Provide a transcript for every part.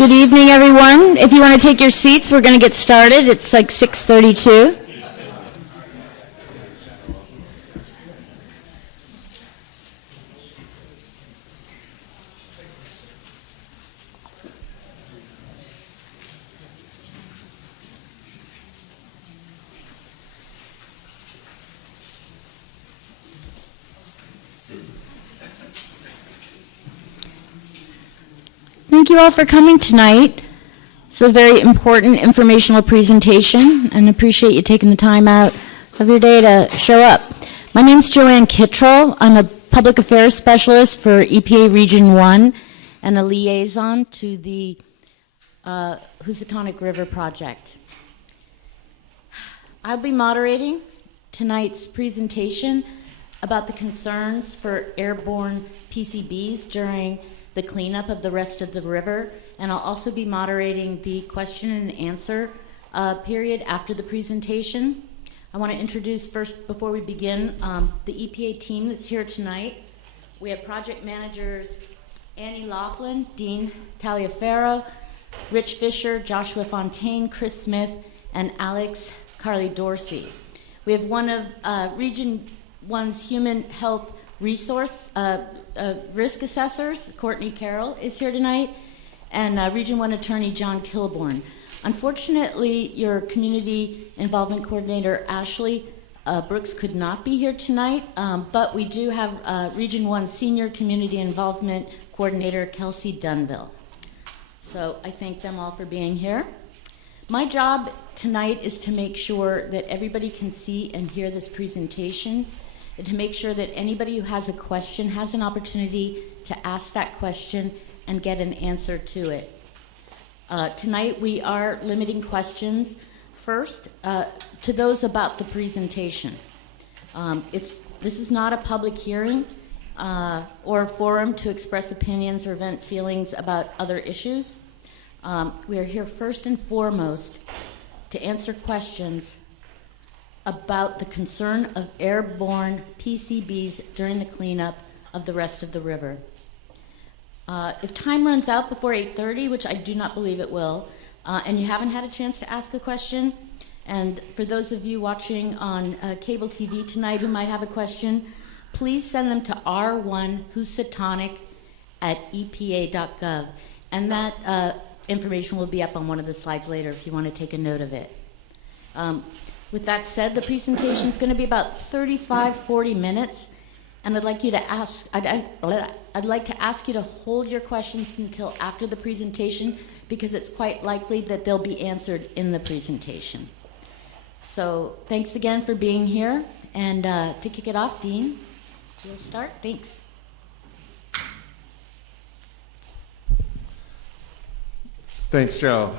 Good evening, everyone. If you want to take your seats, we're going to get started. It's like 6:32. Thank you all for coming tonight. It's a very important informational presentation, and appreciate you taking the time out of your day to show up. My name's Joanne Kittrell. I'm a public affairs specialist for EPA Region 1 and a liaison to the Housatonic River Project. I'll be moderating tonight's presentation about the concerns for airborne PCBs during the cleanup of the rest of the river, and I'll also be moderating the question and answer period after the presentation. I want to introduce first, before we begin, the EPA team that's here tonight. We have project managers Annie Laughlin, Dean Taliaferro, Rich Fisher, Joshua Fontaine, Chris Smith, and Alex Carly Dorsey. We have one of Region 1's Human Health Resource risk assessors, Courtney Carroll, is here tonight, and Region 1 Attorney John Kilborn. Unfortunately, your Community Involvement Coordinator, Ashley Brooks, could not be here tonight, but we do have Region 1 Senior Community Involvement Coordinator, Kelsey Dunville. So I thank them all for being here. My job tonight is to make sure that everybody can see and hear this presentation, and to make sure that anybody who has a question has an opportunity to ask that question and get an answer to it. Tonight we are limiting questions first to those about the presentation. This is not a public hearing or a forum to express opinions or vent feelings about other issues. We are here first and foremost to answer questions about the concern of airborne PCBs during the cleanup of the rest of the river. If time runs out before 8:30, which I do not believe it will, and you haven't had a chance to ask a question, and for those of you watching on cable TV tonight who might have a question, please send them to r1housatonic@epa.gov, and that information will be up on one of the slides later if you want to take a note of it. With that said, the presentation is going to be about 35-40 minutes, and I'd like to ask you to hold your questions until after the presentation, because it's quite likely that they'll be answered in the presentation. So thanks again for being here, and to kick it off, Dean, you'll start. Thanks. Thanks, Joe.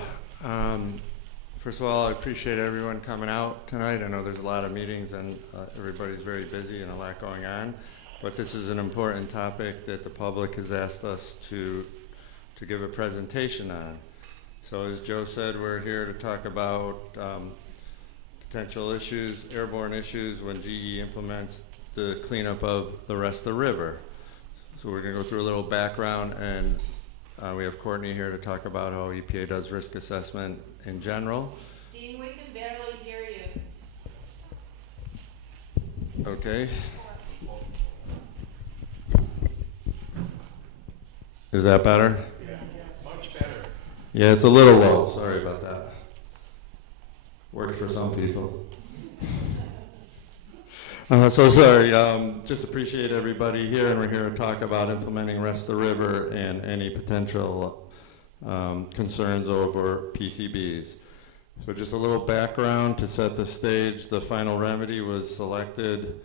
First of all, I appreciate everyone coming out tonight. I know there's a lot of meetings and everybody's very busy and a lot going on, but this is an important topic that the public has asked us to give a presentation on. So as Joe said, we're here to talk about potential issues, airborne issues, when GE implements the cleanup of the rest of the river. So we're going to go through a little background, and we have Courtney here to talk about how EPA does risk assessment in general. Dean, we can barely hear you. Okay. Is that better? Yeah, much better. Yeah, it's a little low. Sorry about that. Works for some people. So sorry, just appreciate everybody here, and we're here to talk about implementing rest of the river and any potential concerns over PCBs. So just a little background to set the stage. The final remedy was selected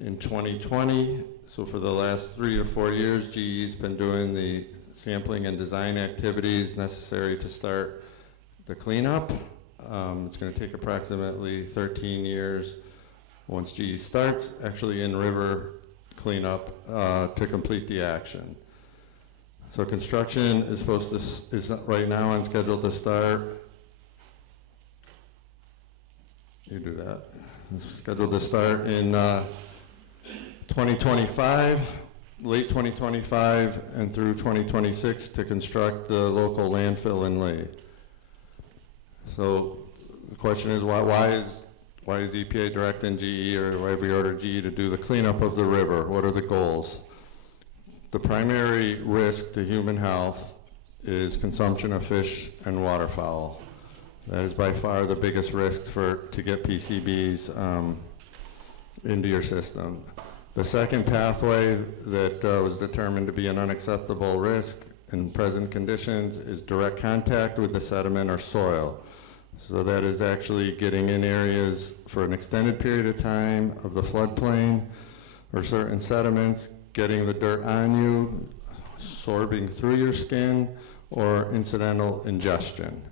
in 2020. So for the last 3 to 4 years, GE's been doing the sampling and design activities necessary to start the cleanup. It's going to take approximately 13 years once GE starts actually in river cleanup to complete the action. So construction is is right now on schedule to start. You do that. It's scheduled to start in 2025 late 2025 and through 2026 to construct the local landfill in Lee. So the question is, why is EPA directing GE, or why have we ordered GE to do the cleanup of the river? What are the goals? The primary risk to human health is consumption of fish and waterfowl. That is by far the biggest risk to get PCBs into your system. The second pathway that was determined to be an unacceptable risk in present conditions is direct contact with the sediment or soil. So that is actually getting in areas for an extended period of time of the floodplain or certain sediments, getting the dirt on you, sorbing through your skin, or incidental ingestion.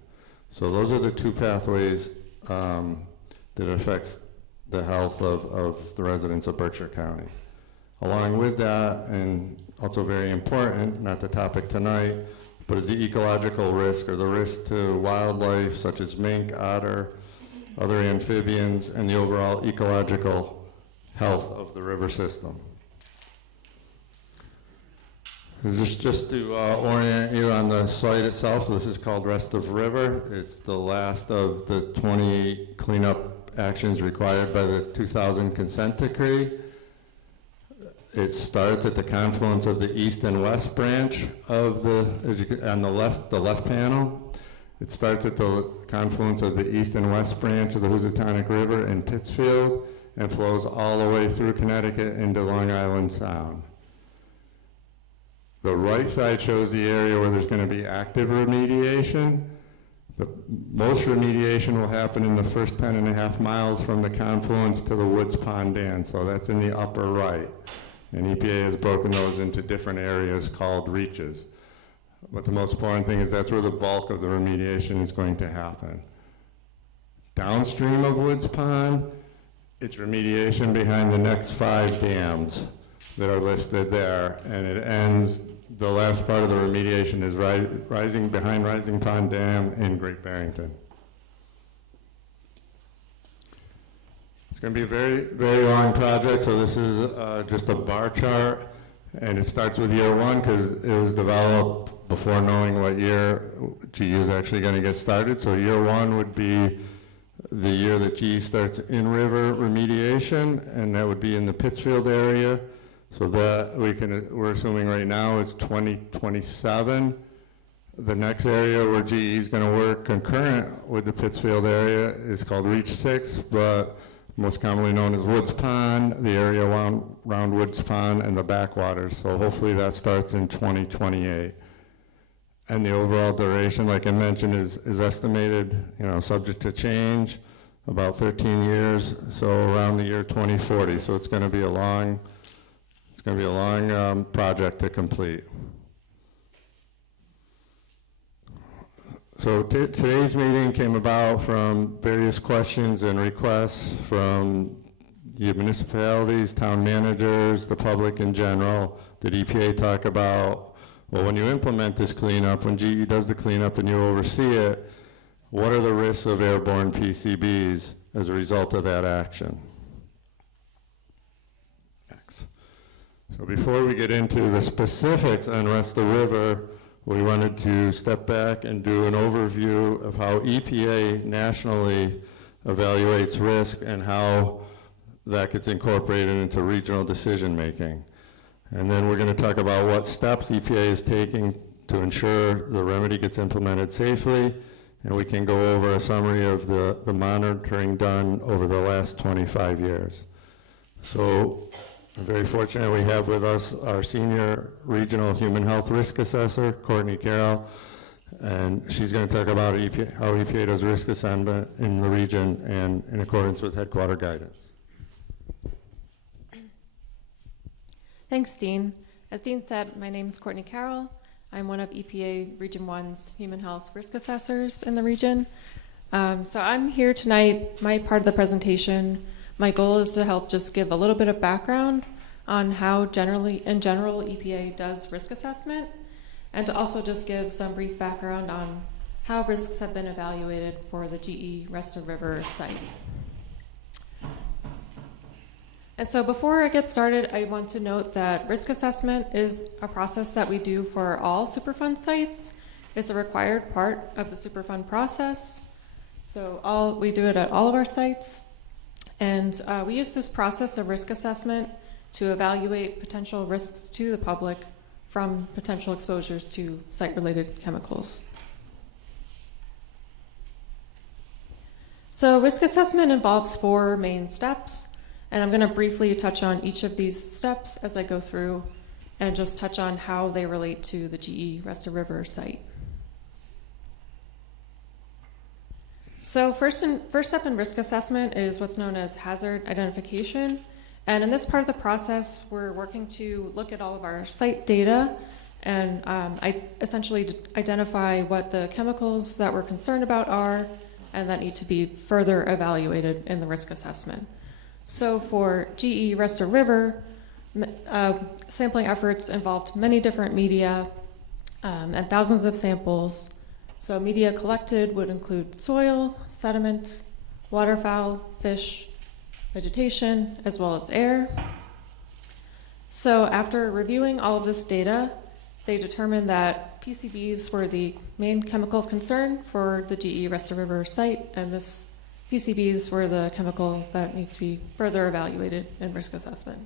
So those are the two pathways that affects the health of the residents of Berkshire County. Along with that, and also very important, not the topic tonight, but is the ecological risk, or the risk to wildlife such as mink, otter, other amphibians, and the overall ecological health of the river system. This is just to orient you on the site itself. So this is called Rest of River. It's the last of the 20 cleanup actions required by the 2000 consent decree. It starts at the confluence of the east and west branch of on the left panel. It starts at the confluence of the east and west branch of the Housatonic River in Pittsfield and flows all the way through Connecticut into Long Island Sound. The right side shows the area where there's going to be active remediation. Most remediation will happen in the first 10.5 miles from the confluence to the Woods Pond Dam, so that's in the upper right. And EPA has broken those into different areas called reaches. But the most important thing is that's where the bulk of the remediation is going to happen. Downstream of Woods Pond, it's remediation behind the next 5 dams that are listed there, and it ends, the last part of the remediation is rising behind Rising Pond Dam in Great Barrington. It's going to be a very, very long project, so this is just a bar chart, and it starts with year 1 because it was developed before knowing what year GE is actually going to get started. So year 1 would be the year that GE starts in-river remediation, and that would be in the Pittsfield area. So that we're assuming right now is 2027. The next area where GE is going to work concurrent with the Pittsfield area is called Reach 6, but most commonly known as Woods Pond, the area around Woods Pond and the backwaters. So hopefully that starts in 2028. And the overall duration, like I mentioned, is estimated, subject to change, about 13 years, so around the year 2040. So it's going to be a long project to complete. So today's meeting came about from various questions and requests from the municipalities, town managers, the public in general. Did EPA talk about, well, when you implement this cleanup, when GE does the cleanup and you oversee it, what are the risks of airborne PCBs as a result of that action? So before we get into the specifics on Rest of River, we wanted to step back and do an overview of how EPA nationally evaluates risk and how that gets incorporated into regional decision making. And then we're going to talk about what steps EPA is taking to ensure the remedy gets implemented safely, and we can go over a summary of the monitoring done over the last 25 years. So I'm very fortunate we have with us our senior regional human health risk assessor, Courtney Carroll, and she's going to talk about how EPA does risk assessment in the region and in accordance with headquarter guidance. Thanks, Dean. As Dean said, my name is Courtney Carroll. I'm one of EPA Region 1's human health risk assessors in the region. So I'm here tonight, my part of the presentation. My goal is to help just give a little bit of background on how in general EPA does risk assessment, and to also just give some brief background on how risks have been evaluated for the GE Rest of River site. And so before I get started, I want to note that risk assessment is a process that we do for all Superfund sites. It's a required part of the Superfund process. So we do it at all of our sites. And we use this process of risk assessment to evaluate potential risks to the public from potential exposures to site-related chemicals. So risk assessment involves 4 main steps, and I'm going to briefly touch on each of these steps as I go through and just touch on how they relate to the GE Rest of River site. So first step in risk assessment is what's known as hazard identification. And in this part of the process, we're working to look at all of our site data and essentially identify what the chemicals that we're concerned about are and that need to be further evaluated in the risk assessment. So for GE Rest of River, sampling efforts involved many different media and thousands of samples. So media collected would include soil, sediment, waterfowl, fish, vegetation, as well as air. So after reviewing all of this data, they determined that PCBs were the main chemical of concern for the GE Rest of River site, and PCBs were the chemical that need to be further evaluated in risk assessment.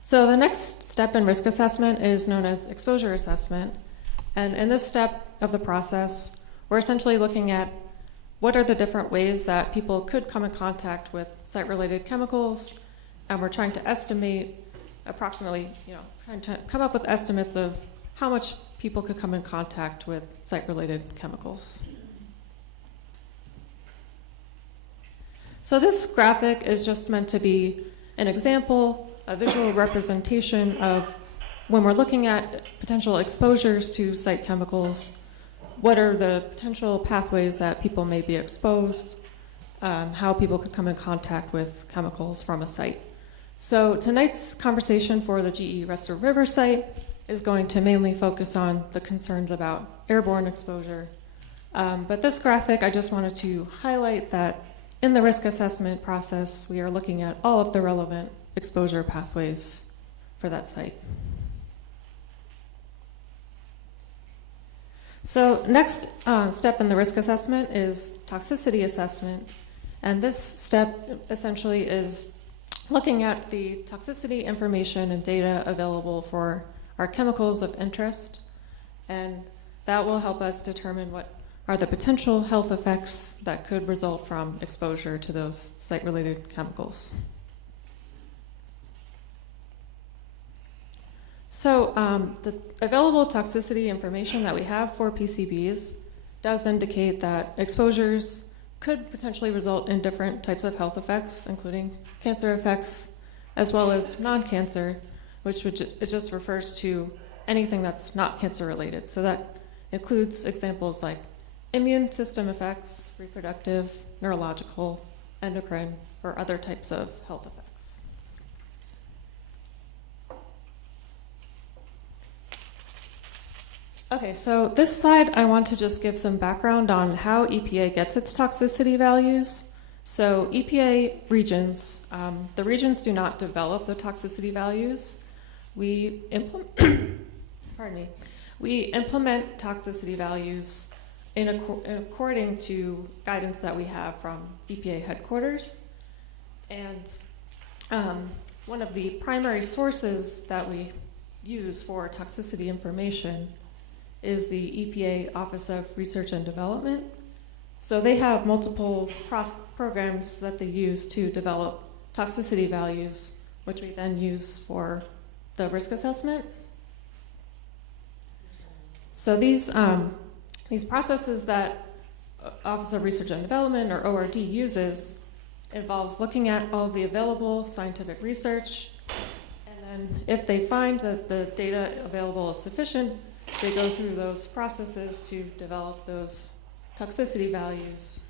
So the next step in risk assessment is known as exposure assessment. And in this step of the process, we're essentially looking at what are the different ways that people could come in contact with site-related chemicals, and we're trying to estimate approximately, trying to come up with estimates of how much people could come in contact with site-related chemicals. So this graphic is just meant to be an example, a visual representation of when we're looking at potential exposures to site chemicals, what are the potential pathways that people may be exposed, how people could come in contact with chemicals from a site. So tonight's conversation for the GE Rest of River site is going to mainly focus on the concerns about airborne exposure. But this graphic, I just wanted to highlight that in the risk assessment process, we are looking at all of the relevant exposure pathways for that site. So next step in the risk assessment is toxicity assessment. And this step essentially is looking at the toxicity information and data available for our chemicals of interest. And that will help us determine what are the potential health effects that could result from exposure to those site-related chemicals. So the available toxicity information that we have for PCBs does indicate that exposures could potentially result in different types of health effects, including cancer effects, as well as non-cancer, it just refers to anything that's not cancer-related. So that includes examples like immune system effects, reproductive, neurological, endocrine, or other types of health effects. Okay, so this slide, I want to just give some background on how EPA gets its toxicity values. So EPA regions, the regions do not develop the toxicity values. We implement toxicity values according to guidance that we have from EPA headquarters. And one of the primary sources that we use for toxicity information is the EPA Office of Research and Development. So they have multiple programs that they use to develop toxicity values, which we then use for the risk assessment. So these processes that Office of Research and Development, or ORD, uses involves looking at all the available scientific research, and then if they find that the data available is sufficient, they go through those processes to develop those toxicity values.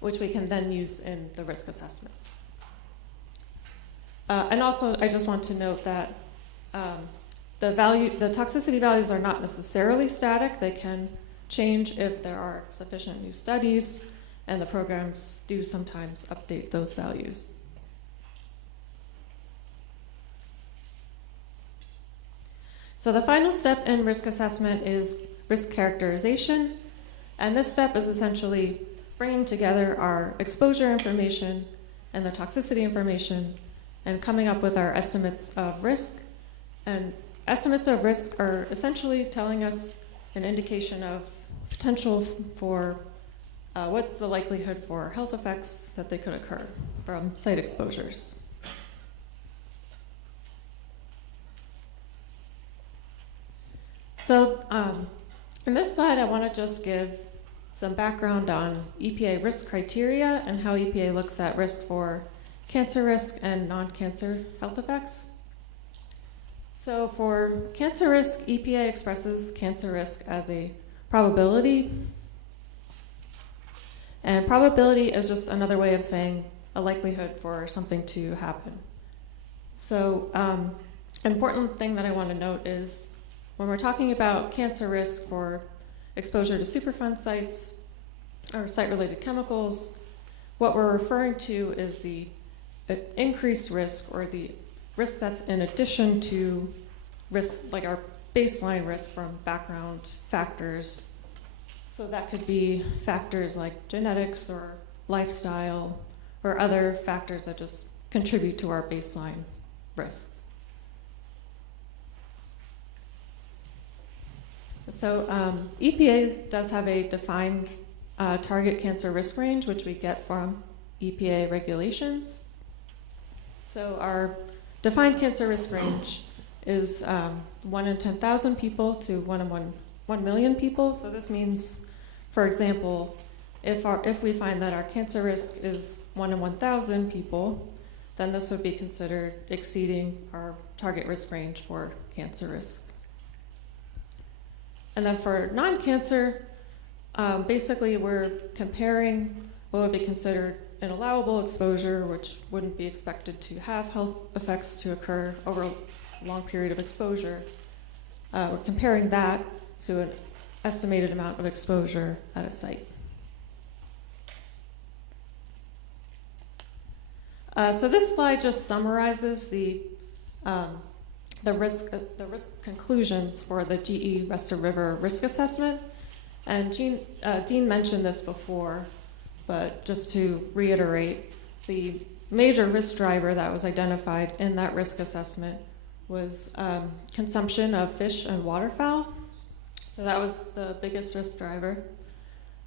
Which we can then use in the risk assessment. And also, I just want to note that the toxicity values are not necessarily static. They can change if there are sufficient new studies, and the programs do sometimes update those values. So the final step in risk assessment is risk characterization, and this step is essentially bringing together our exposure information and the toxicity information and coming up with our estimates of risk. And estimates of risk are essentially telling us an indication of potential for what's the likelihood for health effects that they could occur from site exposures. So in this slide, I want to just give some background on EPA risk criteria and how EPA looks at risk for cancer risk and non-cancer health effects. So for cancer risk, EPA expresses cancer risk as a probability. And probability is just another way of saying a likelihood for something to happen. So an important thing that I want to note is when we're talking about cancer risk for exposure to Superfund sites or site-related chemicals, what we're referring to is the increased risk or the risk that's in addition to risk, like our baseline risk from background factors. So that could be factors like genetics or lifestyle or other factors that just contribute to our baseline risk. So EPA does have a defined target cancer risk range, which we get from EPA regulations. So our defined cancer risk range is 1 in 10,000 people to 1 in 1 million people. So this means, for example, if we find that our cancer risk is 1 in 1,000 people, then this would be considered exceeding our target risk range for cancer risk. And then for non-cancer, basically we're comparing what would be considered an allowable exposure, which wouldn't be expected to have health effects to occur over a long period of exposure. We're comparing that to an estimated amount of exposure at a site. So this slide just summarizes the risk conclusions for the GE Rest of River risk assessment. And Dean mentioned this before, but just to reiterate, the major risk driver that was identified in that risk assessment was consumption of fish and waterfowl. So that was the biggest risk driver.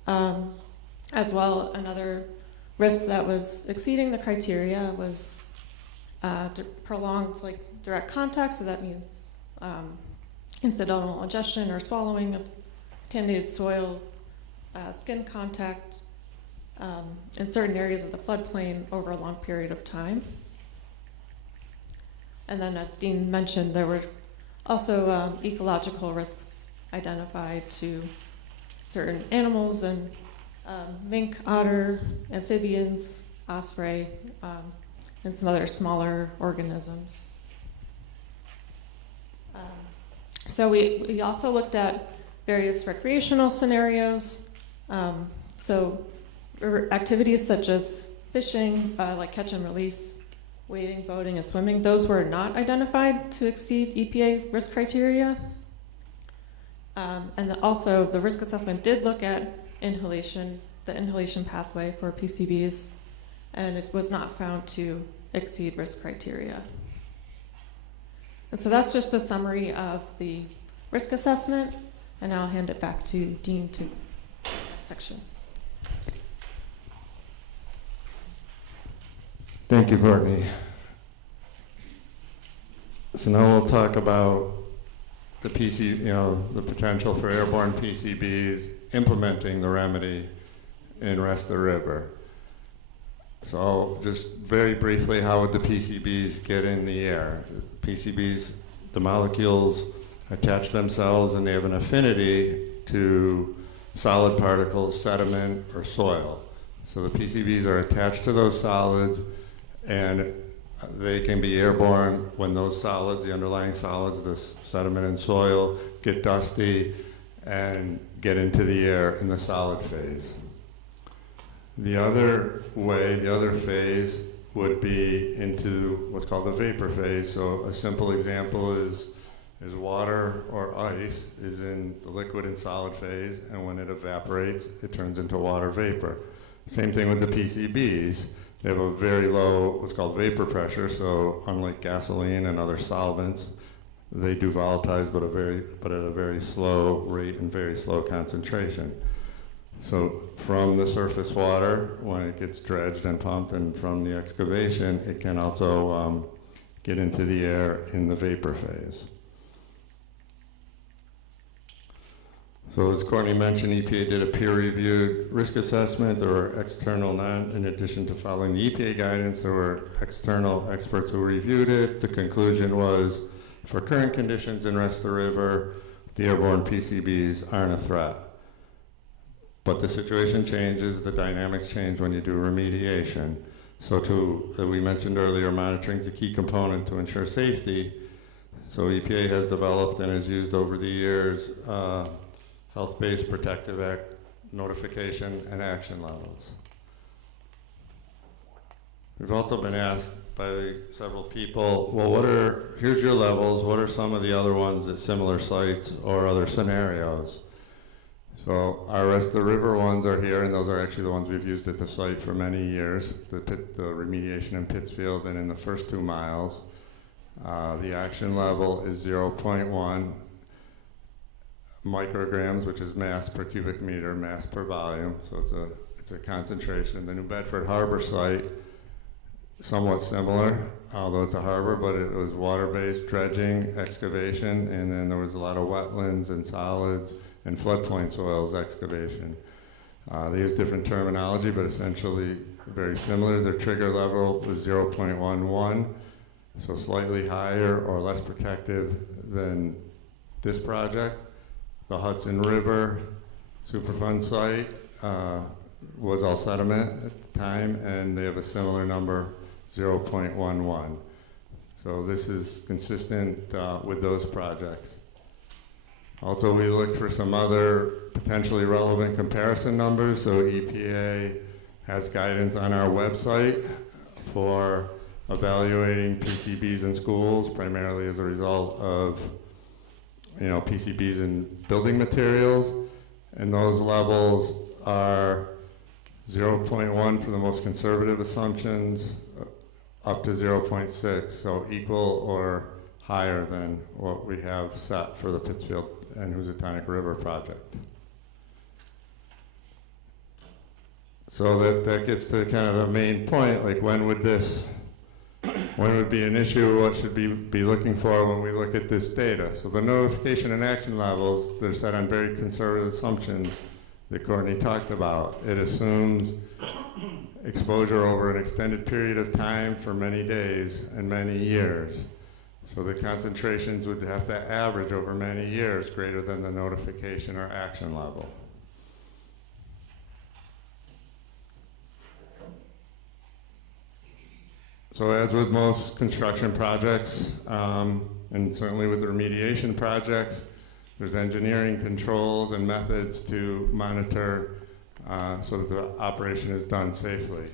As well, another risk that was exceeding the criteria was prolonged direct contact, so that means incidental ingestion or swallowing of contaminated soil, skin contact in certain areas of the floodplain over a long period of time. And then, as Dean mentioned, there were also ecological risks identified to certain animals and mink, otter, amphibians, osprey, and some other smaller organisms. So we also looked at various recreational scenarios. So activities such as fishing, like catch and release, wading, boating, and swimming, those were not identified to exceed EPA risk criteria. And also the risk assessment did look at inhalation, the inhalation pathway for PCBs, and it was not found to exceed risk criteria. And so that's just a summary of the risk assessment, and I'll hand it back to Dean to section. Thank you, Courtney. So now we'll talk about the the potential for airborne PCBs implementing the remedy in Rest of the River. So just very briefly, how would the PCBs get in the air? PCBs, the molecules attach themselves and they have an affinity to solid particles, sediment, or soil. So the PCBs are attached to those solids and They can be airborne when those solids, the underlying solids, the sediment and soil, get dusty and get into the air in the solid phase. The other way, the other phase would be into what's called the vapor phase. So a simple example is water or ice is in the liquid and solid phase, and when it evaporates, it turns into water vapor. Same thing with the PCBs. They have a very low, what's called vapor pressure, so unlike gasoline and other solvents, they do volatilize, but at a very slow rate and very slow concentration. So from the surface water, when it gets dredged and pumped, and from the excavation, it can also get into the air in the vapor phase. So as Courtney mentioned, EPA did a peer-reviewed risk assessment. There were external, in addition to following the EPA guidance, there were external experts who reviewed it. The conclusion was, for current conditions in rest of the river, the airborne PCBs aren't a threat. But the situation changes, the dynamics change when you do remediation. So we mentioned earlier, monitoring is a key component to ensure safety. So EPA has developed and has used over the years Health-Based Protective Act notification and action levels. We've also been asked by several people, well, here's your levels, what are some of the other ones at similar sites or other scenarios? So our rest of the river ones are here, and those are actually the ones we've used at the site for many years, the remediation in Pittsfield and in the first 2 miles. The action level is 0.1 micrograms, which is mass per cubic meter, mass per volume, so it's a concentration. The New Bedford Harbor site, somewhat similar, although it's a harbor, but it was water-based dredging, excavation, and then there was a lot of wetlands and solids and floodplain soils excavation. They use different terminology, but essentially very similar. Their trigger level was 0.11, so slightly higher or less protective than this project. The Hudson River Superfund site was all sediment at the time, and they have a similar number, 0.11. So this is consistent with those projects. Also, we looked for some other potentially relevant comparison numbers. So EPA has guidance on our website for evaluating PCBs in schools, primarily as a result of PCBs in building materials, and those levels are 0.1 for the most conservative assumptions, up to 0.6, so equal or higher than what we have set for the Pittsfield and Housatonic River project. So that gets to kind of the main point, like when would be an issue, what should we be looking for when we look at this data? So the notification and action levels, they're set on very conservative assumptions that Courtney talked about. It assumes exposure over an extended period of time for many days and many years. So the concentrations would have to average over many years greater than the notification or action level. So as with most construction projects, and certainly with the remediation projects, there's engineering controls and methods to monitor so that the operation is done safely.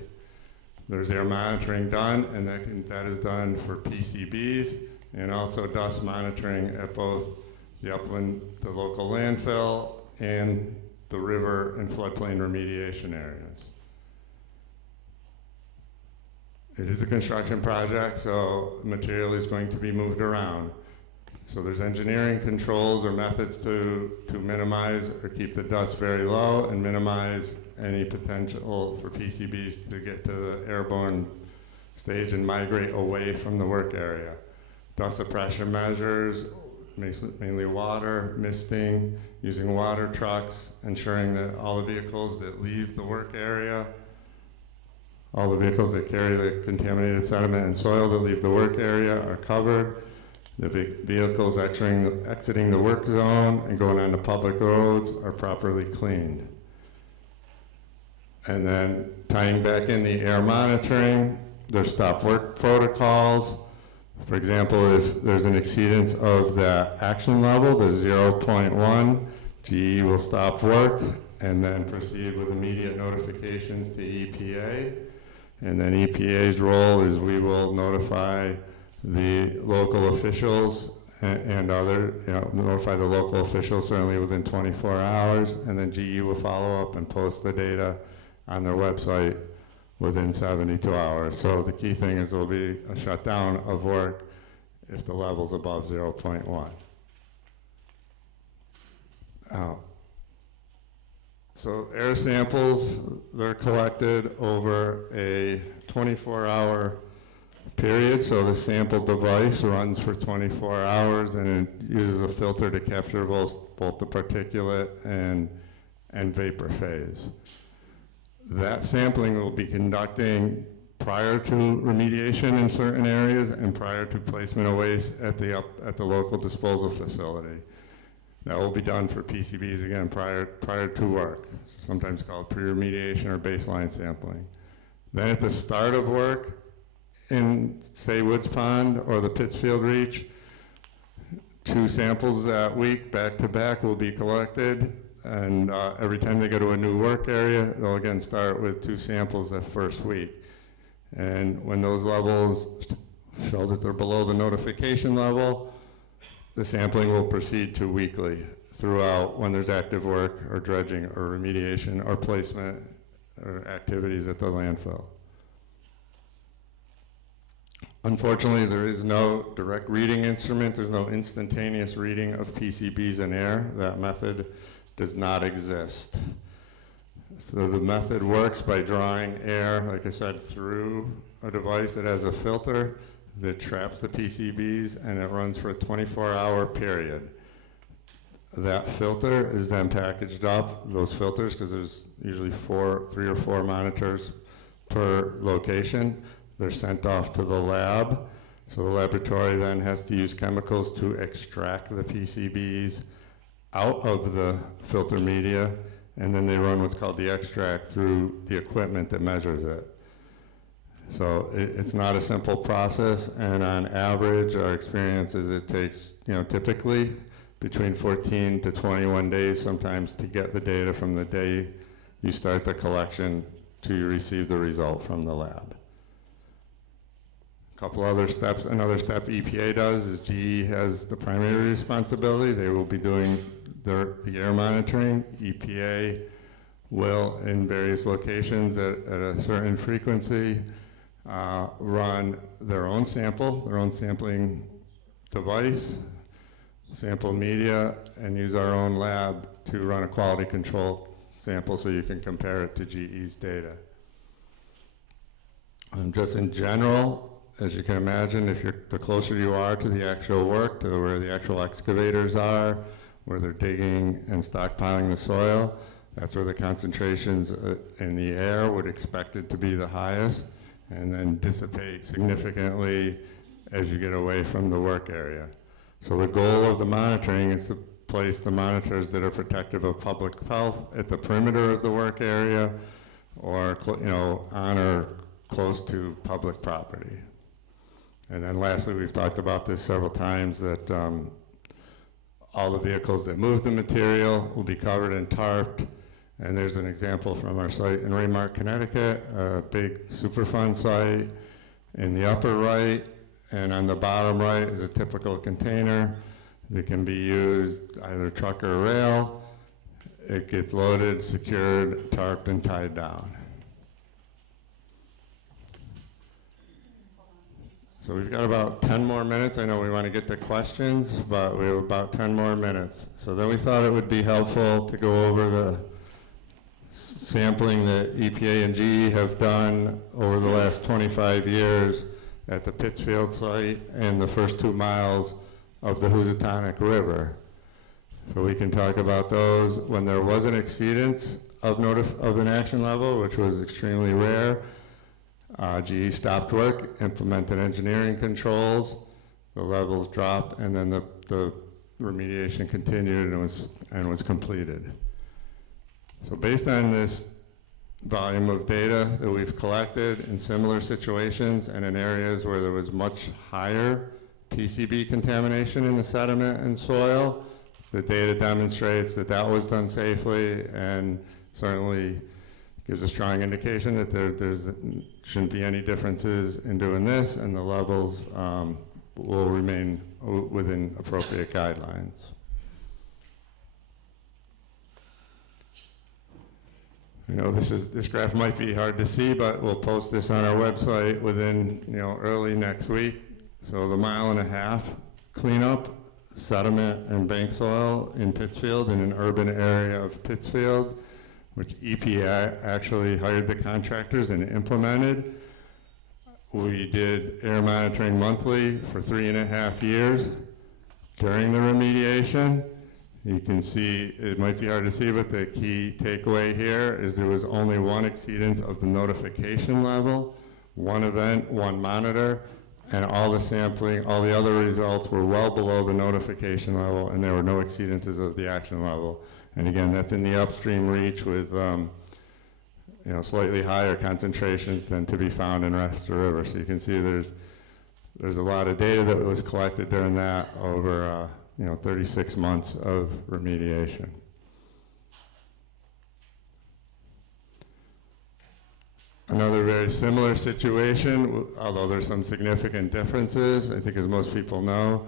There's air monitoring done, and that is done for PCBs, and also dust monitoring at both the local landfill, and the river and floodplain remediation areas. It is a construction project, so material is going to be moved around. So there's engineering controls or methods to minimize or keep the dust very low and minimize any potential for PCBs to get to the airborne stage and migrate away from the work area. Dust suppression measures, mainly water, misting, using water trucks, ensuring that all the vehicles that leave the work area, all the vehicles that carry the contaminated sediment and soil that leave the work area are covered. The vehicles exiting the work zone and going onto public roads are properly cleaned. And then tying back in the air monitoring, There's stop work protocols. For example, if there's an exceedance of the action level, the 0.1, GE will stop work and then proceed with immediate notifications to EPA. And then EPA's role is we will notify the local officials and other, notify the local officials certainly within 24 hours, and then GE will follow up and post the data on their website within 72 hours. So the key thing is there will be a shutdown of work if the level's above 0.1. So air samples, they're collected over a 24-hour period. So the sample device runs for 24 hours and it uses a filter to capture both the particulate and vapor phase. That sampling will be conducting prior to remediation in certain areas and prior to placement of waste at the local disposal facility. That will be done for PCBs again prior to work, sometimes called pre-remediation or baseline sampling. Then at the start of work in, say, Woods Pond or the Pittsfield Reach, 2 samples that week back to back will be collected, and every time they go to a new work area, they'll again start with 2 samples that first week. And when those levels show that they're below the notification level, the sampling will proceed to weekly throughout when there's active work or dredging or remediation or placement or activities at the landfill. Unfortunately, there is no direct reading instrument. There's no instantaneous reading of PCBs in air. That method does not exist. So the method works by drawing air, like I said, through a device that has a filter that traps the PCBs, and it runs for a 24-hour period. That filter is then packaged up, those filters, because there's usually 3 or 4 monitors per location. They're sent off to the lab. So the laboratory then has to use chemicals to extract the PCBs out of the filter media, and then they run what's called the extract through the equipment that measures it. So it's not a simple process, and on average, our experience is it takes, typically between 14 to 21 days sometimes to get the data from the day you start the collection to you receive the result from the lab. A couple other steps, another step EPA does is GE has the primary responsibility. They will be doing the air monitoring. EPA will, in various locations at a certain frequency, run their own sampling device, sample media, and use our own lab to run a quality control sample so you can compare it to GE's data. Just in general, as you can imagine, the closer you are to the actual work, to where the actual excavators are, where they're digging and stockpiling the soil, that's where the concentrations in the air would expect it to be the highest, and then dissipate significantly as you get away from the work area. So the goal of the monitoring is to place the monitors that are protective of public health at the perimeter of the work area, or on or close to public property. And then lastly, we've talked about this several times, that all the vehicles that move the material will be covered and tarped. And there's an example from our site in Raymart, Connecticut, a big Superfund site in the upper right, and on the bottom right is a typical container that can be used either truck or rail. It gets loaded, secured, tarped, and tied down. So we've got about 10 more minutes. I know we want to get to questions, but we have about 10 more minutes. So then we thought it would be helpful to go over the sampling that EPA and GE have done over the last 25 years at the Pittsfield site and the first 2 miles of the Housatonic River. So we can talk about those. When there was an exceedance of an action level, which was extremely rare, GE stopped work, implemented engineering controls, the levels dropped, and then the remediation continued and was completed. So based on this volume of data that we've collected in similar situations and in areas where there was much higher PCB contamination in the sediment and soil. The data demonstrates that that was done safely and certainly gives a strong indication that there shouldn't be any differences in doing this, and the levels will remain within appropriate guidelines. You know, this graph might be hard to see, but we'll post this on our website within, early next week. So the 1.5 mile cleanup, sediment and bank soil in Pittsfield, in an urban area of Pittsfield, which EPA actually hired the contractors and implemented. We did air monitoring monthly for 3.5 years during the remediation. You can see, it might be hard to see, but the key takeaway here is there was only one exceedance of the notification level, one event, one monitor, and all the sampling, all the other results were well below the notification level, and there were no exceedances of the action level. And again, that's in the upstream reach with slightly higher concentrations than to be found in rest of the river. So you can see there's a lot of data that was collected during that over 36 months of remediation. Another very similar situation, although there's some significant differences, I think as most people know,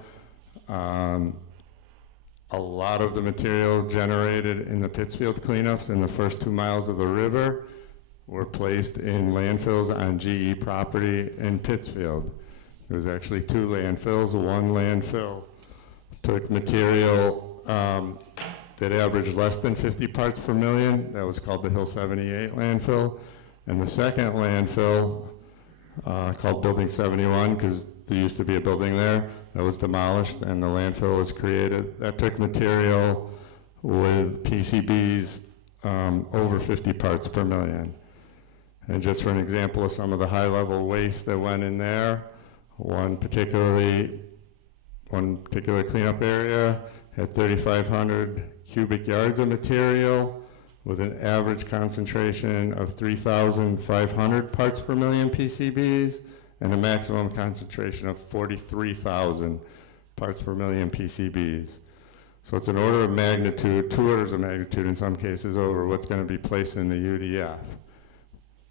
a lot of the material generated in the Pittsfield cleanups in the first 2 miles of the river were placed in landfills on GE property in Pittsfield. There was actually 2 landfills. One landfill took material that averaged less than 50 parts per million. That was called the Hill 78 landfill. And the second landfill, called Building 71, because there used to be a building there, that was demolished and the landfill was created. That took material with PCBs over 50 parts per million. And just for an example of some of the high-level waste that went in there, one particular cleanup area had 3,500 cubic yards of material with an average concentration of 3,500 parts per million PCBs and a maximum concentration of 43,000 parts per million PCBs. So it's an order of magnitude, 2 orders of magnitude in some cases, over what's going to be placed in the UDF.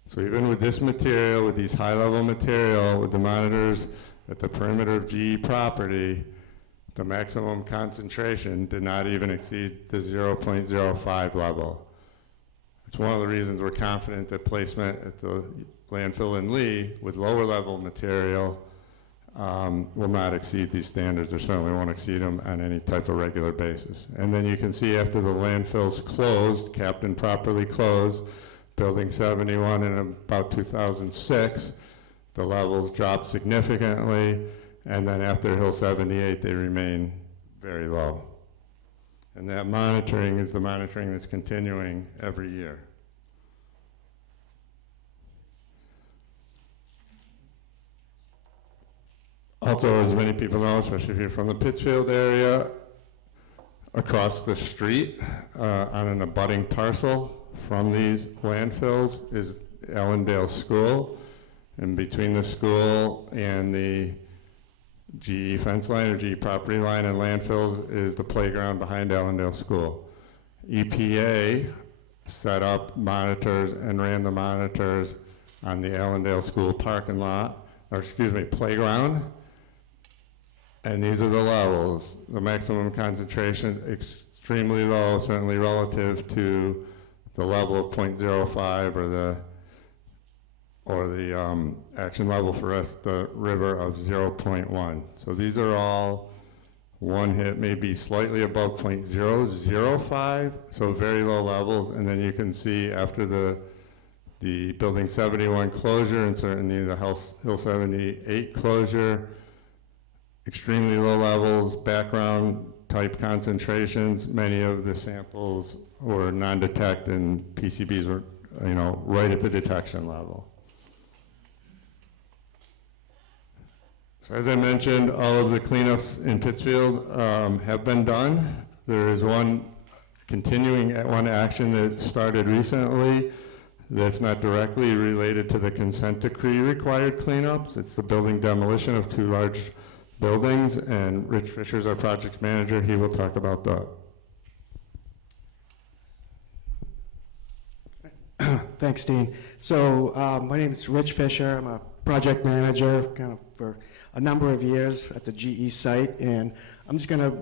So even with this material, with these high-level material, with the monitors at the perimeter of GE property, the maximum concentration did not even exceed the 0.05 level. It's one of the reasons we're confident that placement at the landfill in Lee with lower level material will not exceed these standards, or certainly won't exceed them on any type of regular basis. And then you can see after the landfill's closed, capped and properly closed, Building 71 in about 2006, the levels dropped significantly, and then after Hill 78, they remain very low. And that monitoring is the monitoring that's continuing every year. Also, as many people know, especially if you're from the Pittsfield area, across the street on an abutting parcel from these landfills is Allendale School. And between the school and the GE fence line or GE property line and landfills is the playground behind Allendale School. EPA set up monitors and ran the monitors on the Allendale School parking lot, playground. And these are the levels. The maximum concentration extremely low, certainly relative to the level of 0.05 or the action level for us, the river of 0.1. So these are all one hit, maybe slightly above 0.005, so very low levels. And then you can see after the Building 71 closure and certainly the Hill 78 closure, extremely low levels, background type concentrations. Many of the samples were non-detect and PCBs were, right at the detection level. So as I mentioned, all of the cleanups in Pittsfield have been done. There is one action that started recently that's not directly related to the consent decree required cleanups. It's the building demolition of 2 large buildings, and Rich Fisher is our project manager. He will talk about that. Thanks, Dean. So my name is Rich Fisher. I'm a project manager kind of for a number of years at the GE site, and I'm just going to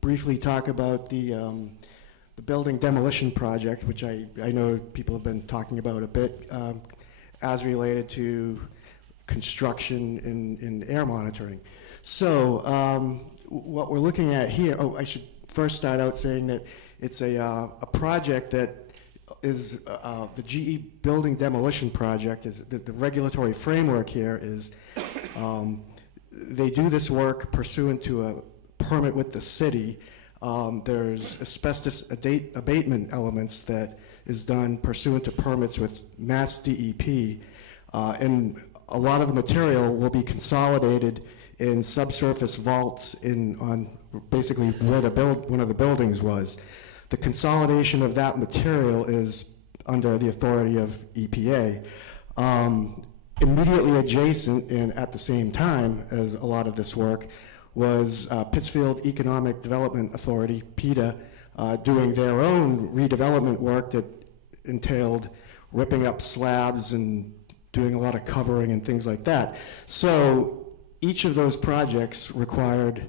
briefly talk about the building demolition project, which I know people have been talking about a bit, as related to construction in air monitoring. So what we're looking at here, I should first start out saying that it's a project that is the GE building demolition project. Is the regulatory framework here is they do this work pursuant to a permit with the city. There's asbestos abatement elements that is done pursuant to permits with Mass DEP, and a lot of the material will be consolidated in subsurface vaults on basically where one of the buildings was. The consolidation of that material is under the authority of EPA. Immediately adjacent and at the same time as a lot of this work was Pittsfield Economic Development Authority, PETA, doing their own redevelopment work that entailed ripping up slabs and doing a lot of covering and things like that. So each of those projects required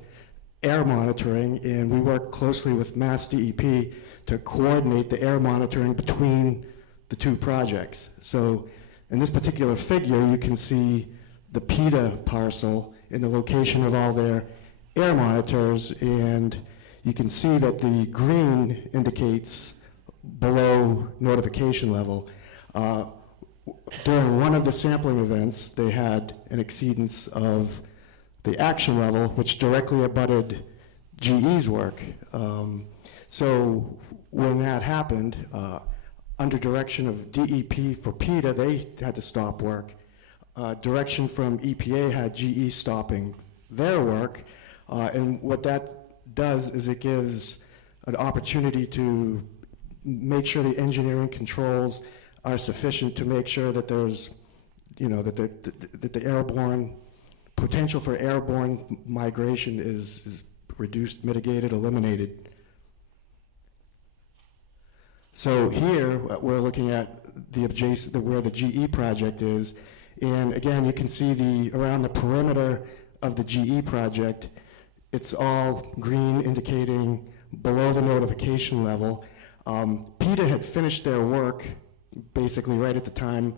air monitoring, and we work closely with Mass DEP to coordinate the air monitoring between the 2 projects. So in this particular figure, you can see the PETA parcel and the location of all their air monitors, and you can see that the green indicates below notification level. During one of the sampling events, they had an exceedance of the action level, which directly abutted GE's work. So when that happened, under direction of DEP for PETA, they had to stop work. Direction from EPA had GE stopping their work, and what that does is it gives an opportunity to make sure the engineering controls are sufficient to make sure that there's, that the airborne potential for airborne migration is reduced, mitigated, eliminated. So here we're looking at the adjacent, where the GE project is, and again you can see around the perimeter of the GE project, it's all green, indicating below the notification level. PETA had finished their work basically right at the time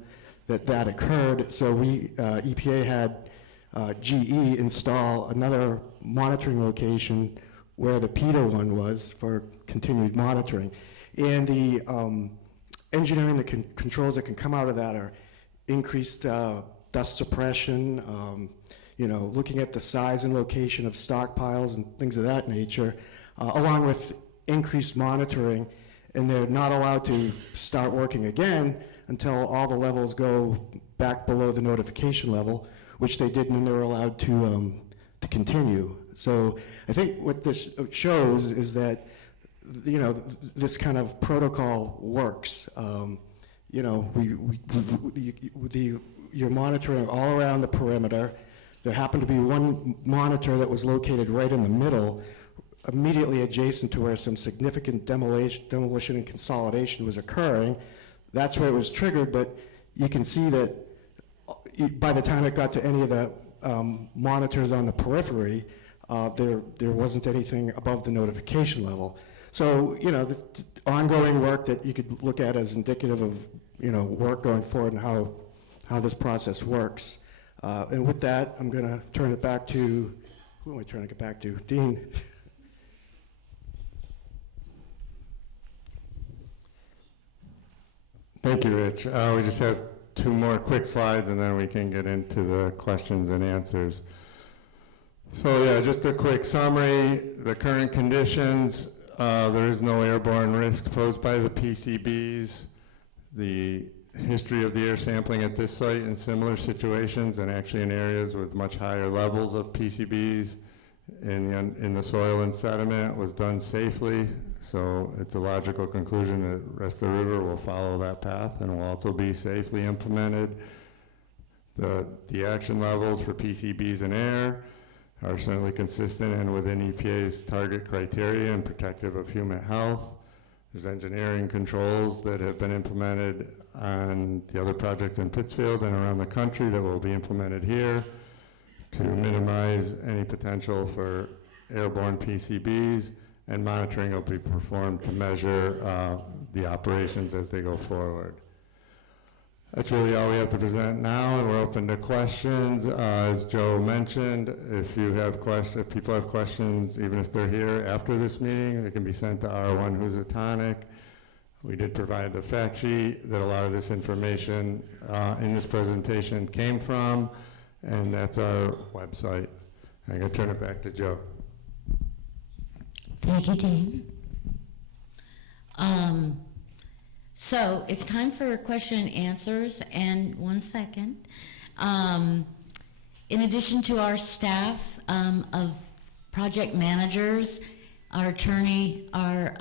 that occurred, so EPA had GE install another monitoring location where the PETA one was for continued monitoring. And the engineering controls that can come out of that are increased dust suppression, looking at the size and location of stockpiles and things of that nature, along with increased monitoring. And they're not allowed to start working again until all the levels go back below the notification level, which they did, and they were allowed to continue. So I think what this shows is that this kind of protocol works. You're monitoring all around the perimeter. There happened to be one monitor that was located right in the middle, immediately adjacent to where some significant demolition and consolidation was occurring. That's where it was triggered, but you can see that by the time it got to any of the monitors on the periphery, there wasn't anything above the notification level. So, the ongoing work that you could look at as indicative of, work going forward and how this process works. And with that, I'm going to turn it back to, who am I turning it back to? Dean. Thank you, Rich. We just have 2 more quick slides, and then we can get into the questions and answers. So yeah, just a quick summary. The current conditions, there is no airborne risk posed by the PCBs. The history of the air sampling at this site in similar situations, and actually in areas with much higher levels of PCBs, in the soil and sediment was done safely, so it's a logical conclusion that the rest of the river will follow that path and will also be safely implemented. The action levels for PCBs in air are certainly consistent and within EPA's target criteria and protective of human health. There's engineering controls that have been implemented on the other projects in Pittsfield and around the country that will be implemented here to minimize any potential for airborne PCBs, and monitoring will be performed to measure the operations as they go forward. That's really all we have to present now, and we're open to questions. As Joe mentioned, if people have questions, even if they're here after this meeting, they can be sent to R1 Housatonic. We did provide the fact sheet that a lot of this information in this presentation came from, and that's our website. I'm going to turn it back to Joe. Thank you, Dean. So it's time for question and answers, and 1 second. In addition to our staff of project managers, our attorney, our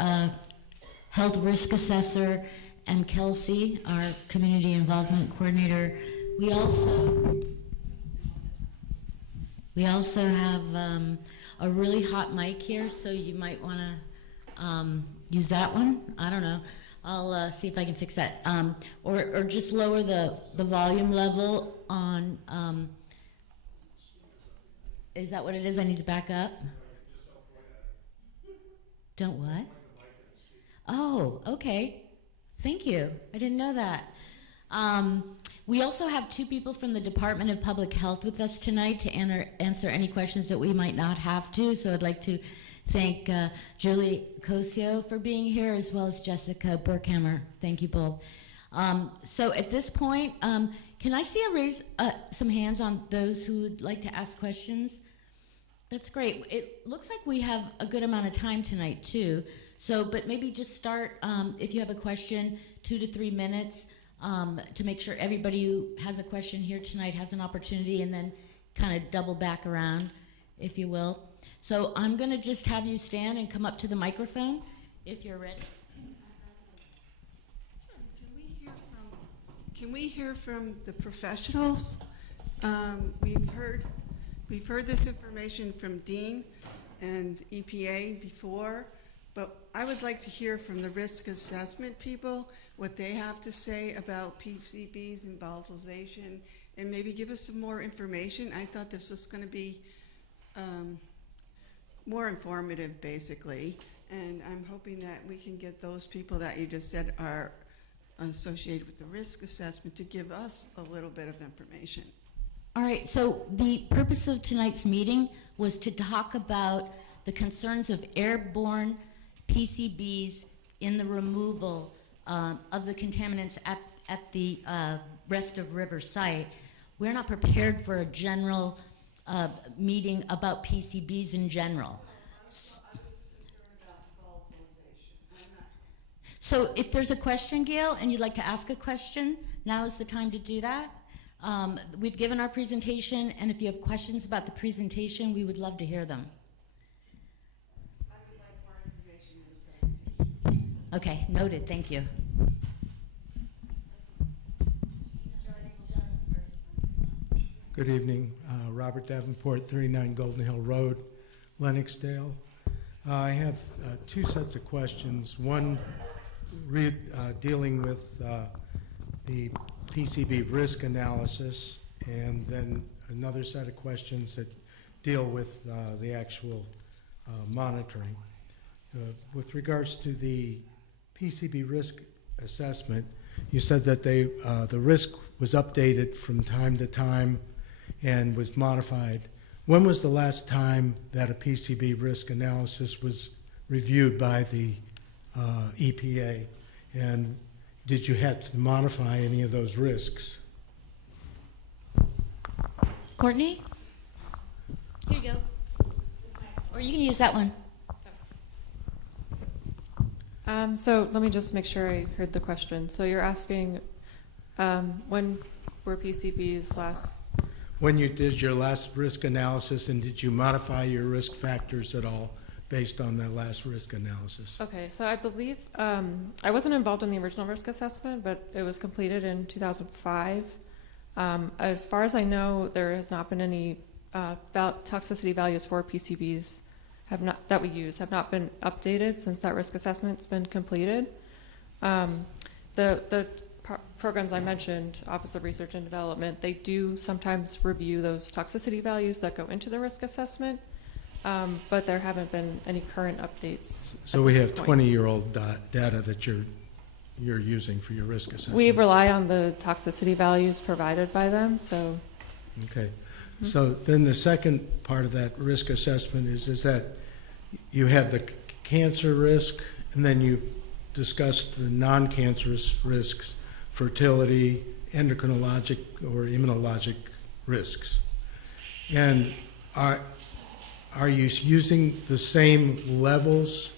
health risk assessor, and Kelsey, our community involvement coordinator, we also have a really hot mic here, so you might want to use that one. I don't know. I'll see if I can fix that. Or just lower the volume level on, is that what it is? I need to back up? Don't what? Oh, okay. Thank you. I didn't know that. We also have 2 people from the Department of Public Health with us tonight to answer any questions that we might not have to. So I'd like to thank Julie Cosio for being here, as well as Jessica Burkhammer. Thank you both. So at this point, can I see a raise some hands on those who would like to ask questions? That's great. It looks like we have a good amount of time tonight too. So, but maybe just start, if you have a question, 2 to 3 minutes to make sure everybody who has a question here tonight has an opportunity, and then kind of double back around, if you will. So I'm going to just have you stand and come up to the microphone if you're ready. Can we hear from the professionals? We've heard this information from Dean and EPA before, but I would like to hear from the risk assessment people, what they have to say about PCBs and volatilization, and maybe give us some more information. I thought this was going to be more informative, basically, and I'm hoping that we can get those people that you just said are associated with the risk assessment to give us a little bit of information. All right, so the purpose of tonight's meeting was to talk about the concerns of airborne PCBs in the removal of the contaminants at the rest of river site. We're not prepared for a general meeting about PCBs in general. So if there's a question, Gail, and you'd like to ask a question, now is the time to do that. We've given our presentation, and if you have questions about the presentation, we would love to hear them. I would like more information in the presentation. Okay, noted, thank you. Good evening. Robert Davenport, 39 Golden Hill Road, Lennoxdale. I have 2 sets of questions. One dealing with the PCB risk analysis, and then another set of questions that deal with the actual monitoring. With regards to the PCB risk assessment, you said that the risk was updated from time to time and was modified. When was the last time that a PCB risk analysis was reviewed by the EPA? And did you have to modify any of those risks? Courtney? Here you go. Or you can use that one. So let me just make sure I heard the question. So you're asking when were PCBs last? when you did your last risk analysis, and did you modify your risk factors at all based on that last risk analysis? Okay, so I believe, I wasn't involved in the original risk assessment, but it was completed in 2005. As far as I know, there has not been any toxicity values for PCBs that we use have not been updated since that risk assessment's been completed. The programs I mentioned, Office of Research and Development, they do sometimes review those toxicity values that go into the risk assessment, but there haven't been any current updates. So we have 20-year-old data that you're using for your risk assessment. We rely on the toxicity values provided by them, so. Okay. So then the second part of that risk assessment is that you have the cancer risk, and then you discussed the non-cancerous risks, fertility, endocrinologic or immunologic risks. And are you using the same levels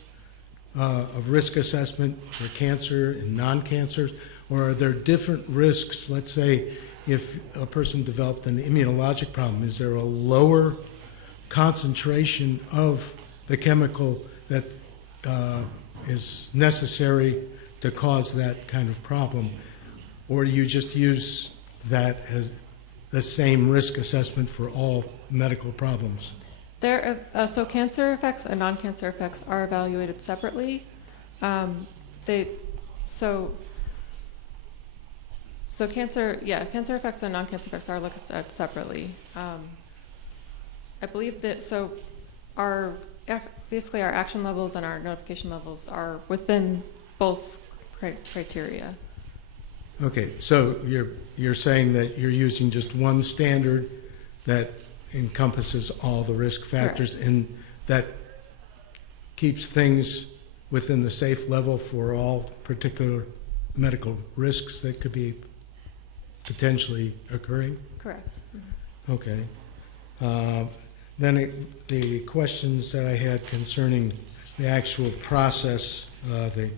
of risk assessment for cancer and non-cancer, or are there different risks? Let's say if a person developed an immunologic problem, is there a lower concentration of the chemical that is necessary to cause that kind of problem? Or do you just use that as the same risk assessment for all medical problems? So cancer effects and non-cancer effects are evaluated separately. So cancer effects and non-cancer effects are looked at separately. I believe that basically our action levels and our notification levels are within both criteria. Okay, so you're saying that you're using just one standard that encompasses all the risk factors. Correct. And that keeps things within the safe level for all particular medical risks that could be potentially occurring? Correct. Mm-hmm. Okay. Then the questions that I had concerning the actual process, the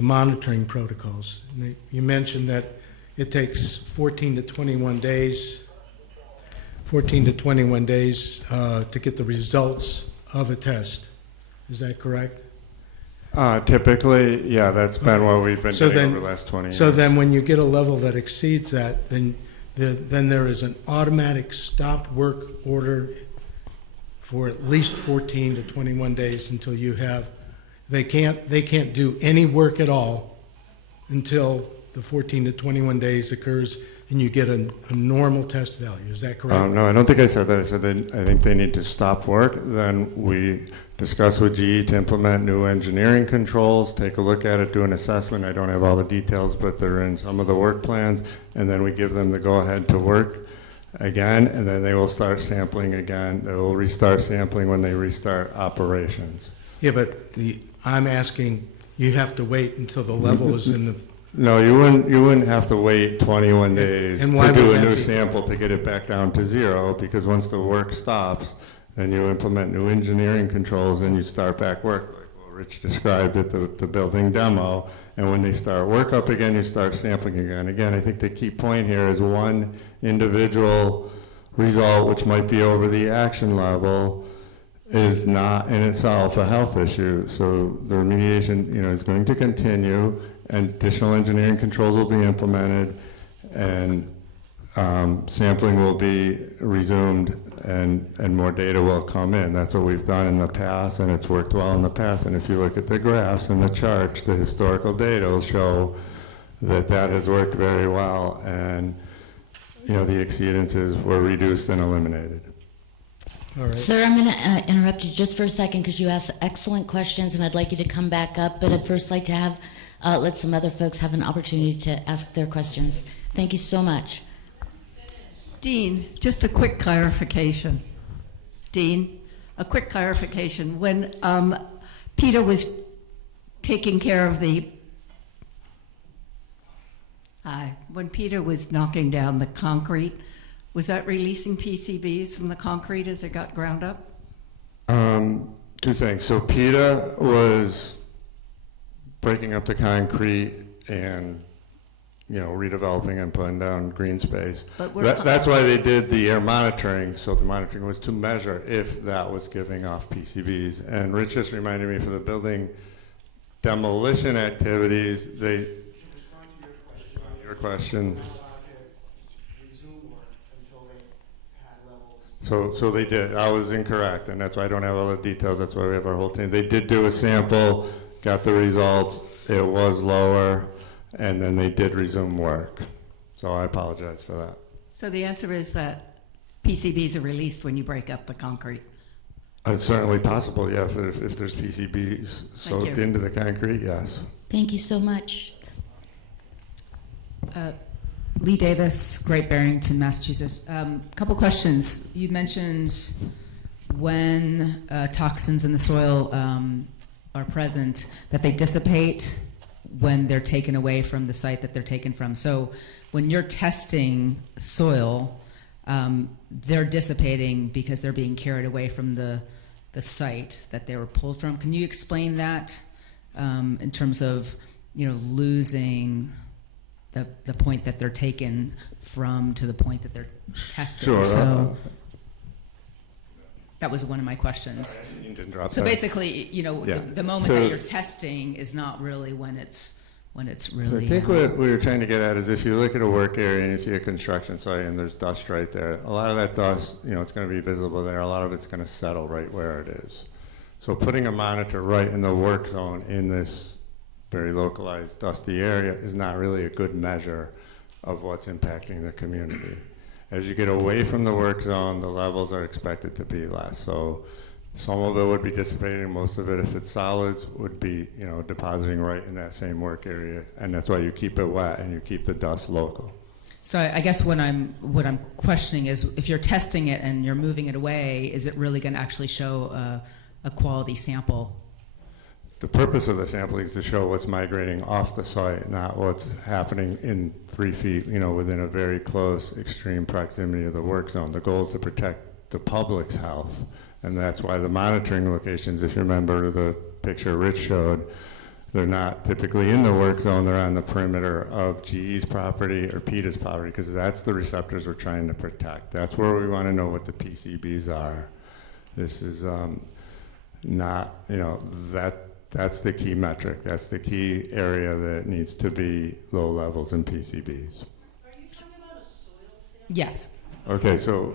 monitoring protocols. You mentioned that it takes 14 to 21 days to get the results of a test. Is that correct? Typically, yeah, that's been what we've been doing over the last 20 years. So then when you get a level that exceeds that, then there is an automatic stop work order for at least 14 to 21 days until you have, they can't do any work at all until the 14 to 21 days occurs and you get a normal test value. Is that correct? No, I don't think I said that. I said I think they need to stop work. Then we discuss with GE to implement new engineering controls, take a look at it, do an assessment. I don't have all the details, but they're in some of the work plans. And then we give them the go-ahead to work again, and then they will start sampling again. They will restart sampling when they restart operations. Yeah, but I'm asking, you have to wait until the level is in the... No, you wouldn't have to wait 21 days to do a new sample to get it back down to zero, because once the work stops, then you implement new engineering controls and you start back work, like what Rich described at the building demo. And when they start work up again, you start sampling again. Again, I think the key point here is one individual result, which might be over the action level, is not in itself a health issue. So the remediation, is going to continue, and additional engineering controls will be implemented, and sampling will be resumed, and more data will come in. That's what we've done in the past, and it's worked well in the past. And if you look at the graphs and the charts, the historical data will show that has worked very well, and the exceedances were reduced and eliminated. All right. Sir, I'm going to interrupt you just for a second because you asked excellent questions, and I'd like you to come back up. But I'd first like to have let some other folks have an opportunity to ask their questions. Thank you so much. Dean, just a quick clarification. When Peter was taking care of when Peter was knocking down the concrete, was that releasing PCBs from the concrete as it got ground up? Two things. So PETA was breaking up the concrete and redeveloping and putting down green space. But we're That's why they did the air monitoring. So the monitoring was to measure if that was giving off PCBs. And Rich just reminded me for the building demolition activities, they. Your question. So they did. I was incorrect, and that's why I don't have all the details. That's why we have our whole team. They did do a sample, got the results. It was lower, and then they did resume work. So I apologize for that. So the answer is that PCBs are released when you break up the concrete. It's certainly possible, yeah, if there's PCBs soaked you. into the concrete, yes. Thank you so much. Lee Davis, Great Barrington, Massachusetts. Couple questions. You mentioned when toxins in the soil are present, that they dissipate when they're taken away from the site that they're taken from. So when you're testing soil, they're dissipating because they're being carried away from the site that they were pulled from. Can you explain that in terms of losing the point that they're taken from to the point that they're tested? Sure. So that was one of my questions. You didn't drop So that. basically, Yeah. the moment So- that you're testing is not really when it's So really. I think what we were trying to get at is if you look at a work area and you see a construction site and there's dust right there, a lot of that dust, it's going to be visible there. A lot of it's going to settle right where it is. So putting a monitor right in the work zone in this very localized dusty area is not really a good measure of what's impacting the community. As you get away from the work zone, the levels are expected to be less. So some of it would be dissipating, most of it, if it's solids, would be depositing right in that same work area, and that's why you keep it wet and you keep the dust local. So I guess what I'm questioning is if you're testing it and you're moving it away, is it really going to actually show a quality sample? The purpose of the sampling is to show what's migrating off the site, not what's happening in 3 feet, within a very close, extreme proximity of the work zone. The goal is to protect the public's health, and that's why the monitoring locations, if you remember the picture Rich showed, they're not typically in the work zone, they're on the perimeter of GE's property or PETA's property, because that's the receptors we're trying to protect. That's where we want to know what the PCBs are. This is not, that's the key metric. That's the key area that needs to be low levels in PCBs. Are you talking about a soil sample? Yes. Okay, so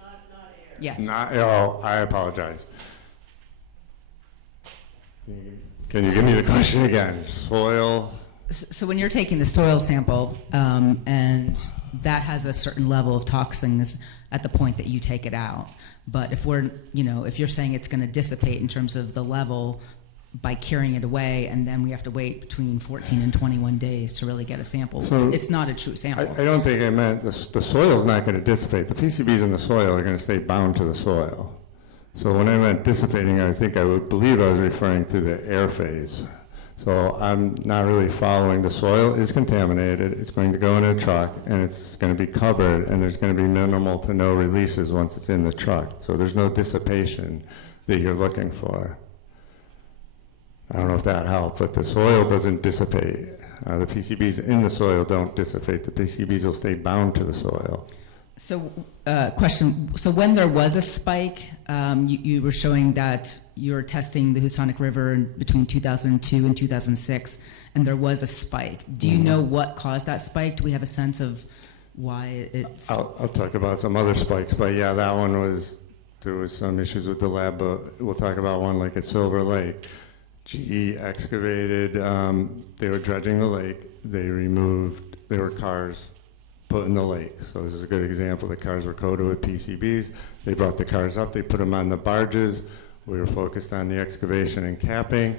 Not air. Yes. I apologize. Can you give me the question again? Soil? So when you're taking the soil sample and that has a certain level of toxins at the point that you take it out, but if if you're saying it's going to dissipate in terms of the level by carrying it away, and then we have to wait between 14 and 21 days to really get a sample, So it's not a true sample. I don't think I meant the soil's not going to dissipate. The PCBs in the soil are going to stay bound to the soil. So when I meant dissipating, I think I would believe I was referring to the air phase. So I'm not really following. The soil is contaminated. It's going to go in a truck, and it's going to be covered, and there's going to be minimal to no releases once it's in the truck. So there's no dissipation that you're looking for. I don't know if that helped, but the soil doesn't dissipate. The PCBs in the soil don't dissipate. The PCBs will stay bound to the soil. So, question. So when there was a spike, you were showing that you were testing the Housatonic River between 2002 and 2006, and there was a spike. Do you know what caused that spike? Do we have a sense of why it's... I'll talk about some other spikes, but yeah, that one there was some issues with the lab, but we'll talk about one like at Silver Lake. GE excavated, they were dredging the lake, there were cars put in the lake. So this is a good example. The cars were coated with PCBs. They brought the cars up, they put them on the barges. We were focused on the excavation and capping.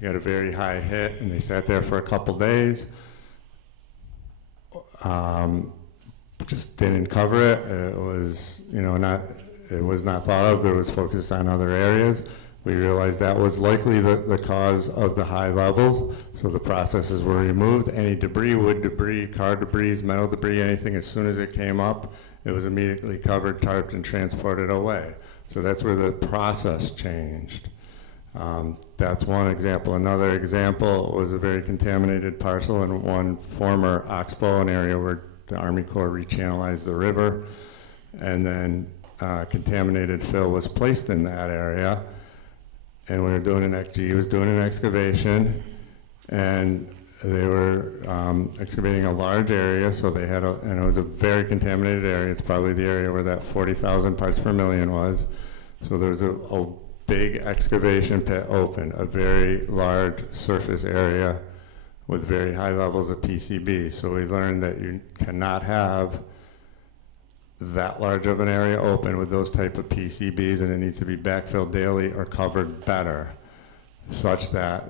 We got a very high hit, and they sat there for a couple days. Just didn't cover it. It was, it was not thought of. There was focus on other areas. We realized that was likely the cause of the high levels, so the processes were removed. Any debris, wood debris, car debris, metal debris, anything, as soon as it came up, it was immediately covered, tarped, and transported away. So that's where the process changed. That's one example. Another example was a very contaminated parcel in one former oxbow, an area where the Army Corps rechannelized the river, and then contaminated fill was placed in that area. And we were doing GE was doing an excavation, and they were excavating a large area, so they had and it was a very contaminated area. It's probably the area where that 40,000 parts per million was. So there was a big excavation pit open, a very large surface area with very high levels of PCB. So we learned that you cannot have that large of an area open with those type of PCBs, and it needs to be backfilled daily or covered better, such that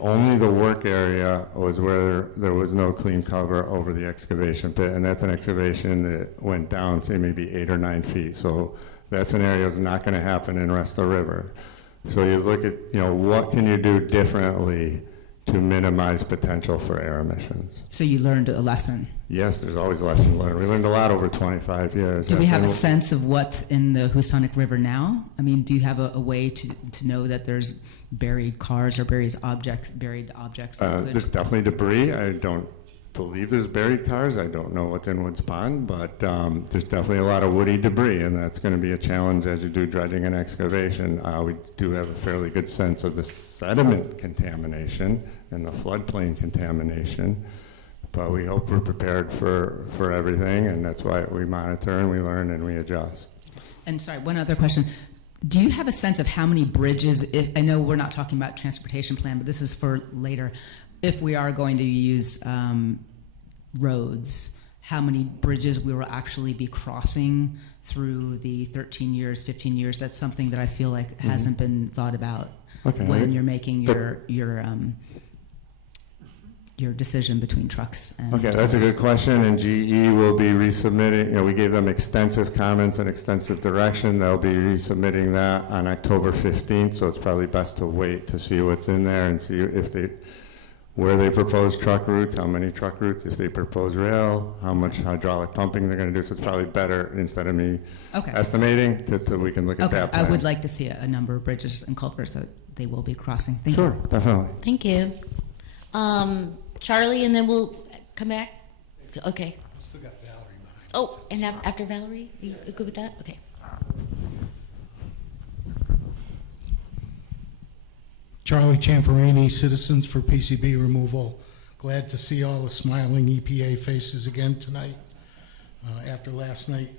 only the work area was where there was no clean cover over the excavation pit, and that's an excavation that went down, say, maybe 8 or 9 feet. So that scenario is not going to happen in rest of the river. So you look at, what can you do differently to minimize potential for air emissions? So you learned a lesson. Yes, there's always lessons learned. We learned a lot over 25 years. Do we have a sense of what's in the Housatonic River now? I mean, do you have a way to know that there's buried cars or buried objects? There's definitely debris. I don't believe there's buried cars. I don't know what's in Woods Pond, but there's definitely a lot of woody debris, and that's going to be a challenge as you do dredging and excavation. We do have a fairly good sense of the sediment contamination and the floodplain contamination, but we hope we're prepared for everything, and that's why we monitor and we learn and we adjust. And sorry, one other question. Do you have a sense of how many bridges, I know we're not talking about transportation plan, but this is for later, if we are going to use roads, how many bridges we will actually be crossing through the 13 years, 15 years? That's something that I feel like hasn't been thought about when you're making your decision between trucks and... Okay, that's a good question, and GE will be resubmitting, we gave them extensive comments and extensive direction. They'll be resubmitting that on October 15th, so it's probably best to wait to see what's in there and see where they propose truck routes, how many truck routes, if they propose rail, how much hydraulic pumping they're going to do. So it's probably better, instead of me estimating, to we can look at that plan. I would like to see a number of bridges and culverts that they will be crossing. Thank Sure, you. definitely. Thank you. Charlie, and then we'll come back. Okay. Still got Valerie behind. Oh, and after Valerie, you good with that? Okay. Charlie Cianfarini, Citizens for PCB Removal. Glad to see all the smiling EPA faces again tonight after last night.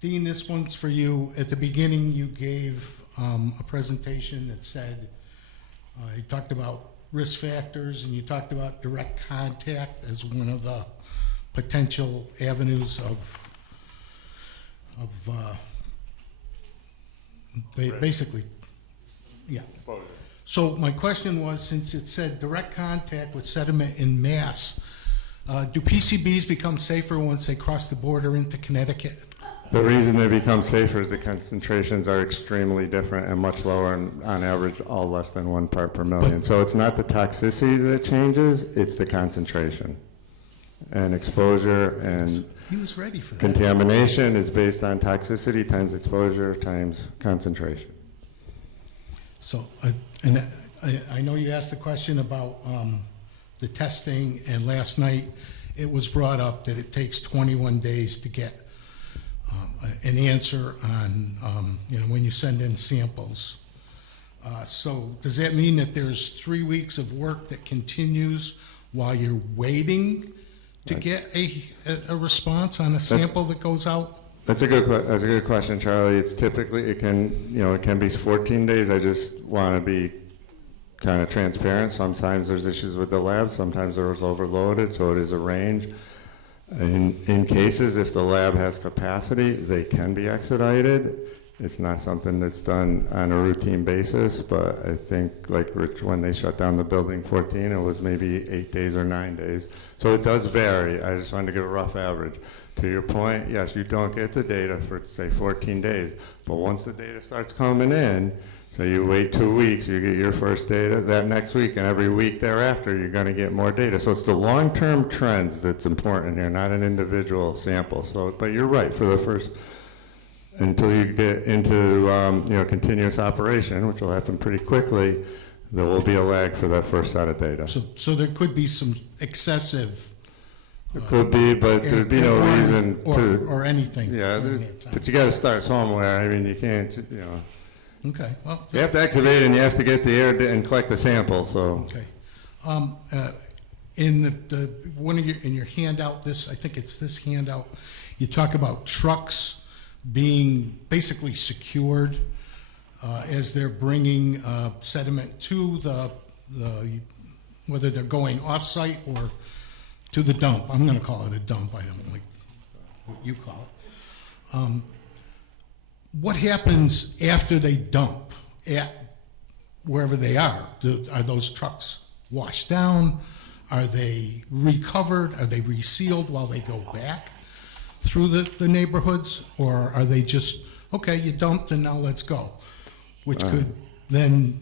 Dean, this one's for you. At the beginning, you gave a presentation that said, you talked about risk factors and you talked about direct contact as one of the potential avenues of basically, yeah. So my question was, since it said direct contact with sediment in mass, do PCBs become safer once they cross the border into Connecticut? The reason they become safer is the concentrations are extremely different and much lower, and on average, all less than 1 part per million. So it's not the toxicity that changes, it's the concentration. And exposure and He was ready for that. contamination is based on toxicity times exposure times concentration. So, and I know you asked the question about the testing, and last night it was brought up that it takes 21 days to get an answer on, when you send in samples. So does that mean that there's 3 weeks of work that continues while you're waiting to get a response on a sample that goes out? That's a good question, Charlie. It's typically, it can be 14 days. I just want to be kind of transparent. Sometimes there's issues with the lab, sometimes there's overloaded, so it is a range. In cases, if the lab has capacity, they can be expedited. It's not something that's done on a routine basis, but I think, like Rich, when they shut down the building 14, it was maybe 8 days or 9 days. So it does vary. I just wanted to give a rough average. To your point, yes, you don't get the data for, say, 14 days, but once the data starts coming in, so you wait 2 weeks, you get your first data, that next week and every week thereafter, you're going to get more data. So it's the long-term trends that's important here, not an individual sample. So, but you're right, for the first, until you get into continuous operation, which will happen pretty quickly, there will be a lag for that first set of data. So there could be some excessive. It could be, but there'd be no reason to. Or anything. Yeah, during that time. but you got to start somewhere. I mean, you can't, Okay, well. You have to excavate and you have to get the air and collect the sample, so. Okay. In in your handout, I think it's this handout, you talk about trucks being basically secured as they're bringing sediment to whether they're going off-site or to the dump. I'm going to call it a dump. I don't like what you call it. What happens after they dump at wherever they are? Are those trucks washed down? Are they recovered? Are they resealed while they go back through the neighborhoods? Or are they just, okay, you dumped and now let's go? Which could then,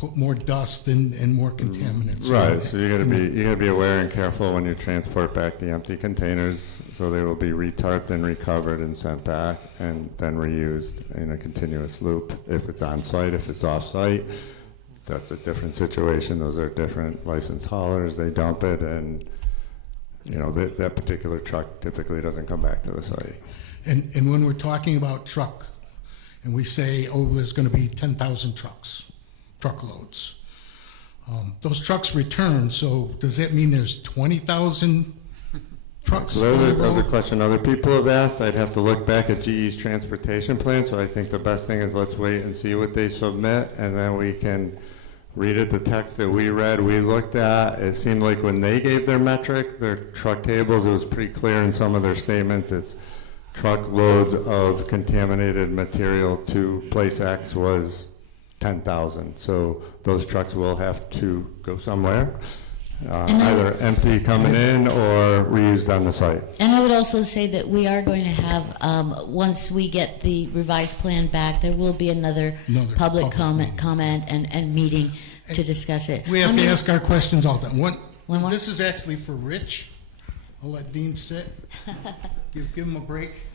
put more dust and more contaminants. Right, so you gotta be aware and careful when you transport back the empty containers, so they will be retarped and recovered and sent back and then reused in a continuous loop. If it's on site, if it's off site, that's a different situation. Those are different licensed haulers. They dump it, and that particular truck typically doesn't come back to the site. And when we're talking about truck, and we say, oh, there's going to be 10,000 truckloads. Those trucks return, so does that mean there's 20,000 trucks? So that's a question other people have asked. I'd have to look back at GE's transportation plan, so I think the best thing is let's wait and see what they submit, and then we can read it. The text that we read, we looked at, it seemed like when they gave their metric, their truck tables, it was pretty clear in some of their statements. It's truckloads of contaminated material to place X was 10,000. So those trucks will have to go somewhere, either empty coming in or reused on the site. And I would also say that we are going to have, once we get the revised plan back, there will be another public comment and meeting to discuss it. We have to ask our questions all the time. One more? This is actually for Rich. I'll let Dean sit. Give him a break.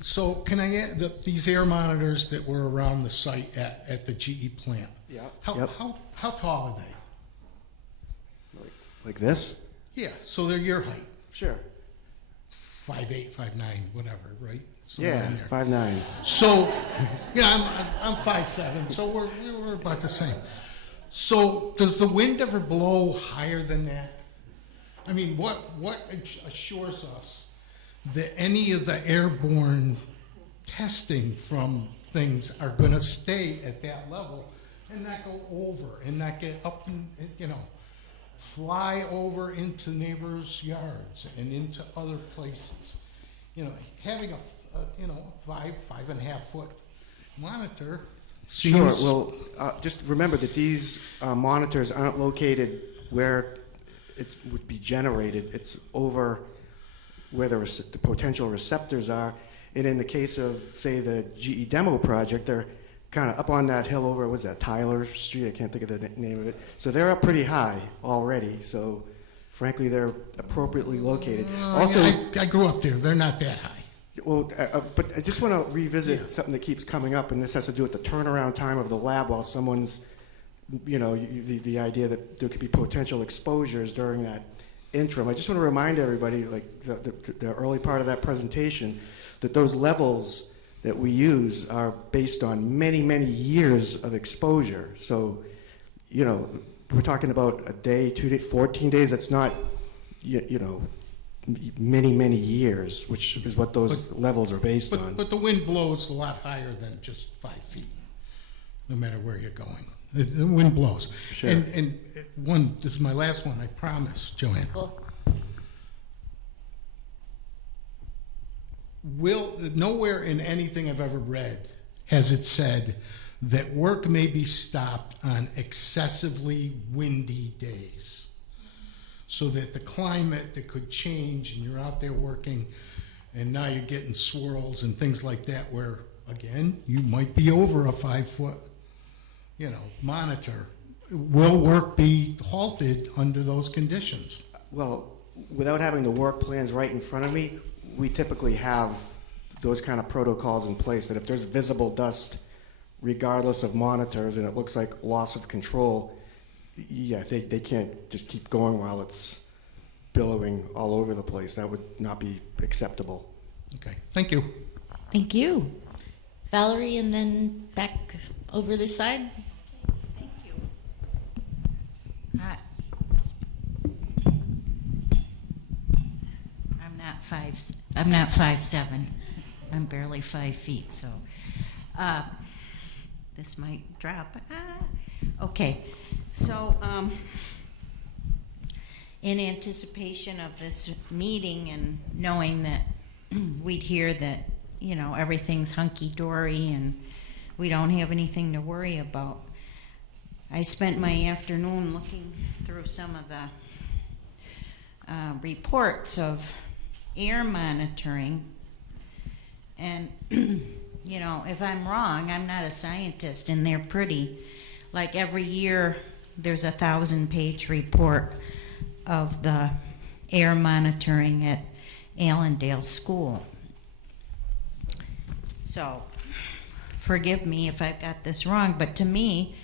So can I add these air monitors that were around the site at the GE plant? Yeah. How tall are they? Like this? Yeah, so they're your height. Sure. 5'8", 5'9", whatever, right? Somewhere in there. 5'9". So, I'm 5'7", so we're about the same. So does the wind ever blow higher than that? I mean, what assures us that any of the airborne testing from things are going to stay at that level and not go over and not get up and fly over into neighbors' yards and into other places? Having a 5.5 foot monitor seems... Sure. Well, just remember that these monitors aren't located where it would be generated. It's over where the potential receptors are. And in the case of, say, the GE demo project, they're kind of up on that hill over, what's that, Tyler Street? I can't think of the name of it. So they're up pretty high already. So frankly, they're appropriately located. Also, I grew up there. They're not that high. Well, but I just want to revisit something that keeps coming up, and this has to do with the turnaround time of the lab while someone's, the idea that there could be potential exposures during that interim. I just want to remind everybody, like the early part of that presentation, that those levels that we use are based on many, many years of exposure. So, we're talking about a day, 2 days, 14 days. That's not, many, many years, which is what those levels are based on. But the wind blows a lot higher than just 5 feet, no matter where you're going. The wind blows. Sure. And this is my last one, I promise, Joanne. Cool. Nowhere in anything I've ever read has it said that work may be stopped on excessively windy days, so that the climate that could change and you're out there working and now you're getting swirls and things like that where, again, you might be over a 5 foot, monitor. Will work be halted under those conditions? Well, without having the work plans right in front of me, we typically have those kind of protocols in place, that if there's visible dust, regardless of monitors, and it looks like loss of control, yeah, they can't just keep going while it's billowing all over the place. That would not be acceptable. Okay, thank you. Thank you. Valerie, and then back over this side. Thank you. I'm not 5'7". I'm barely 5 feet, so this might drop. Okay, so in anticipation of this meeting and knowing that we'd hear that, you know, everything's hunky-dory and we don't have anything to worry about, I spent my afternoon looking through some of the reports of air monitoring. And, you know, if I'm wrong, I'm not a scientist, and they're pretty. Like every year, there's a 1,000-page report of the air monitoring at Allendale School. So, forgive me if I've got this wrong, but to me,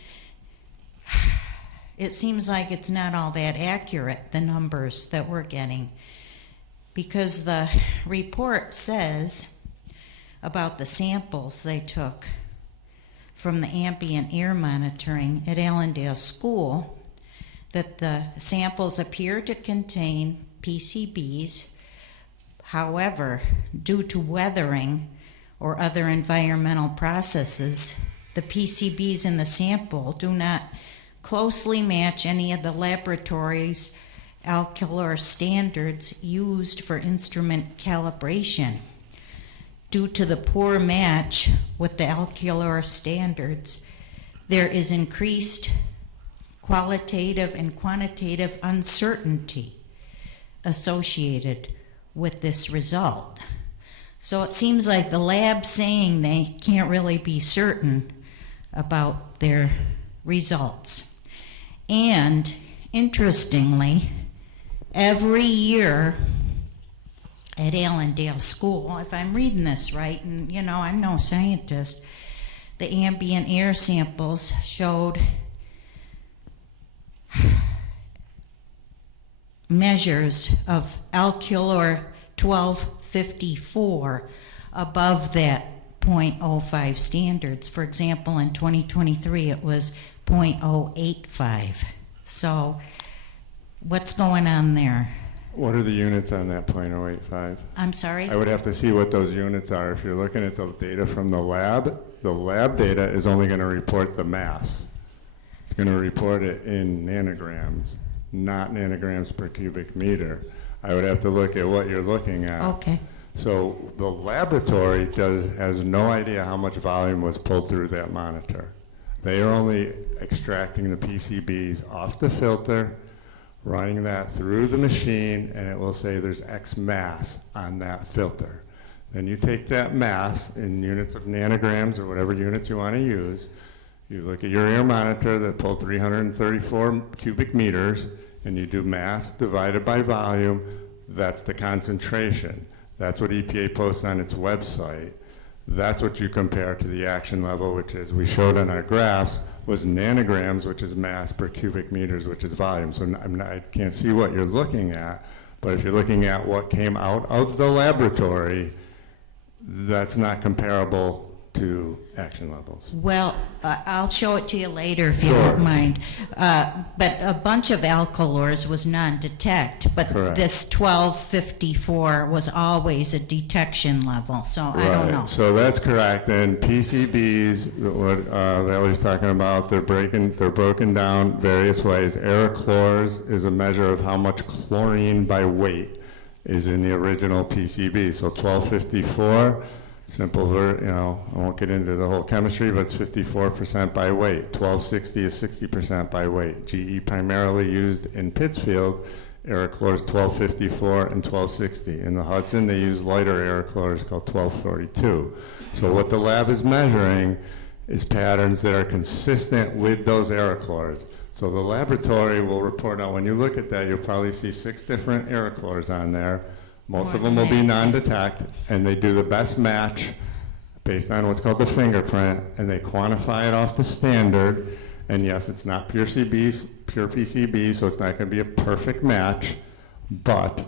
it seems like it's not all that accurate, the numbers that we're getting. Because the report says about the samples they took from the ambient air monitoring at Allendale School, that the samples appear to contain PCBs. However, due to weathering or other environmental processes, the PCBs in the sample do not closely match any of the laboratory's alkylar standards used for instrument calibration. Due to the poor match with the alkylar standards, there is increased qualitative and quantitative uncertainty associated with this result. So it seems like the lab's saying they can't really be certain about their results. And interestingly, every year at Allendale School, if I'm reading this right, and you know, I'm no scientist, the ambient air samples showed measures of alkylar 1254 above that 0.05 standards. For example, in 2023, it was 0.085. So what's going on there? What are the units on that 0.085? I'm sorry? I would have to see what those units are. If you're looking at the data from the lab data is only going to report the mass. It's going to report it in nanograms, not nanograms per cubic meter. I would have to look at what you're looking at. Okay. So the laboratory has no idea how much volume was pulled through that monitor. They are only extracting the PCBs off the filter, running that through the machine, and it will say there's X mass on that filter. Then you take that mass in units of nanograms or whatever units you want to use. You look at your air monitor that pulled 334 cubic meters, and you do mass divided by volume. That's the concentration. That's what EPA posts on its website. That's what you compare to the action level, which, as we showed on our graphs, was nanograms, which is mass per cubic meters, which is volume. So I can't see what you're looking at, but if you're looking at what came out of the laboratory, that's not comparable to action levels. Well, I'll show it to you later if you Sure. don't mind. But a bunch of alkylors was non-detect, but Correct. this 1254 was always a detection level, so I don't know. So that's correct. And PCBs, what Valerie's talking about, they're broken down various ways. Aerochlors is a measure of how much chlorine by weight is in the original PCB. So 1254. Simple, I won't get into the whole chemistry, but it's 54% by weight. 1260 is 60% by weight. GE primarily used in Pittsfield aerochlors 1254 and 1260. In the Hudson, they use lighter aerochlors called 1242. So what the lab is measuring is patterns that are consistent with those aerochlors. So the laboratory will report out, when you look at that, you'll probably see 6 different aerochlors on there. Most More of them will be than that. non-detect, and they do the best match based on what's called the fingerprint, and they quantify it off the standard. And yes, it's not pure PCB, so it's not going to be a perfect match, but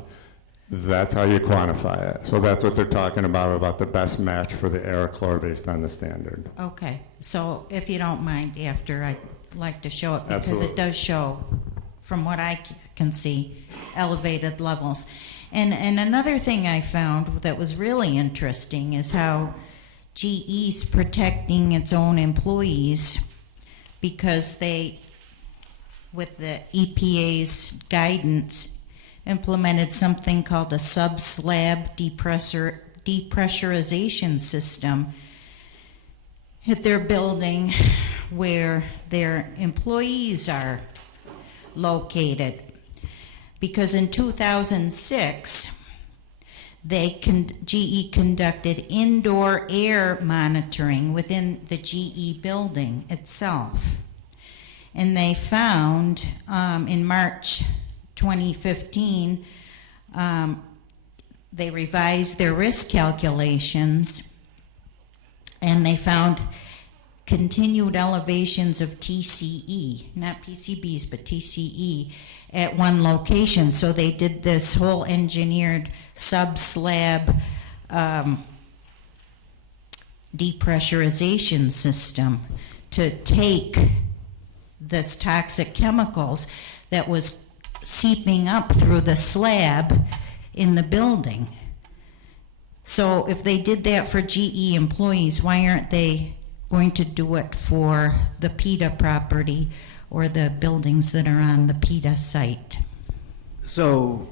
that's how you quantify it. So that's what they're talking about the best match for the Aerochlor based on the standard. Okay, so if you don't mind, after, I'd like to show it, because it Absolutely. does show, from what I can see, elevated levels. And another thing I found that was really interesting is how GE's protecting its own employees, because they, with the EPA's guidance, implemented something called a sub-slab depressurization system at their building where their employees are located. Because in 2006, GE conducted indoor air monitoring within the GE building itself. And they found in March 2015, they revised their risk calculations, and they found continued elevations of TCE, not PCBs, but TCE, at one location. So they did this whole engineered sub-slab depressurization system to take this toxic chemicals that was seeping up through the slab in the building. So if they did that for GE employees, why aren't they going to do it for the PETA property or the buildings that are on the PETA site? So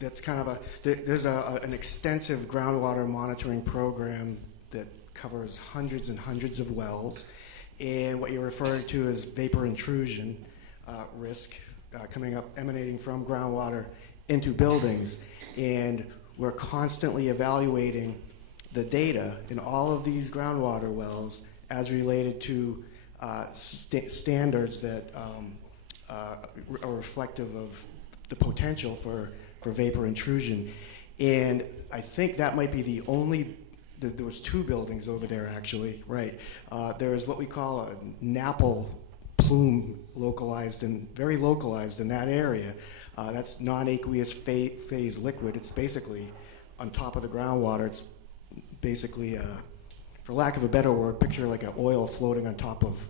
that's kind of there's an extensive groundwater monitoring program that covers hundreds and hundreds of wells, and what you're referring to is vapor intrusion risk emanating from groundwater into buildings, and we're constantly evaluating the data in all of these groundwater wells as related to standards that are reflective of the potential for vapor intrusion. And I think that might be the only, there was 2 buildings over there actually, right? There is what we call a NAPL plume localized and very localized in that area. That's non-aqueous phase liquid. It's basically on top of the groundwater. It's basically, for lack of a better word, picture like an oil floating on top of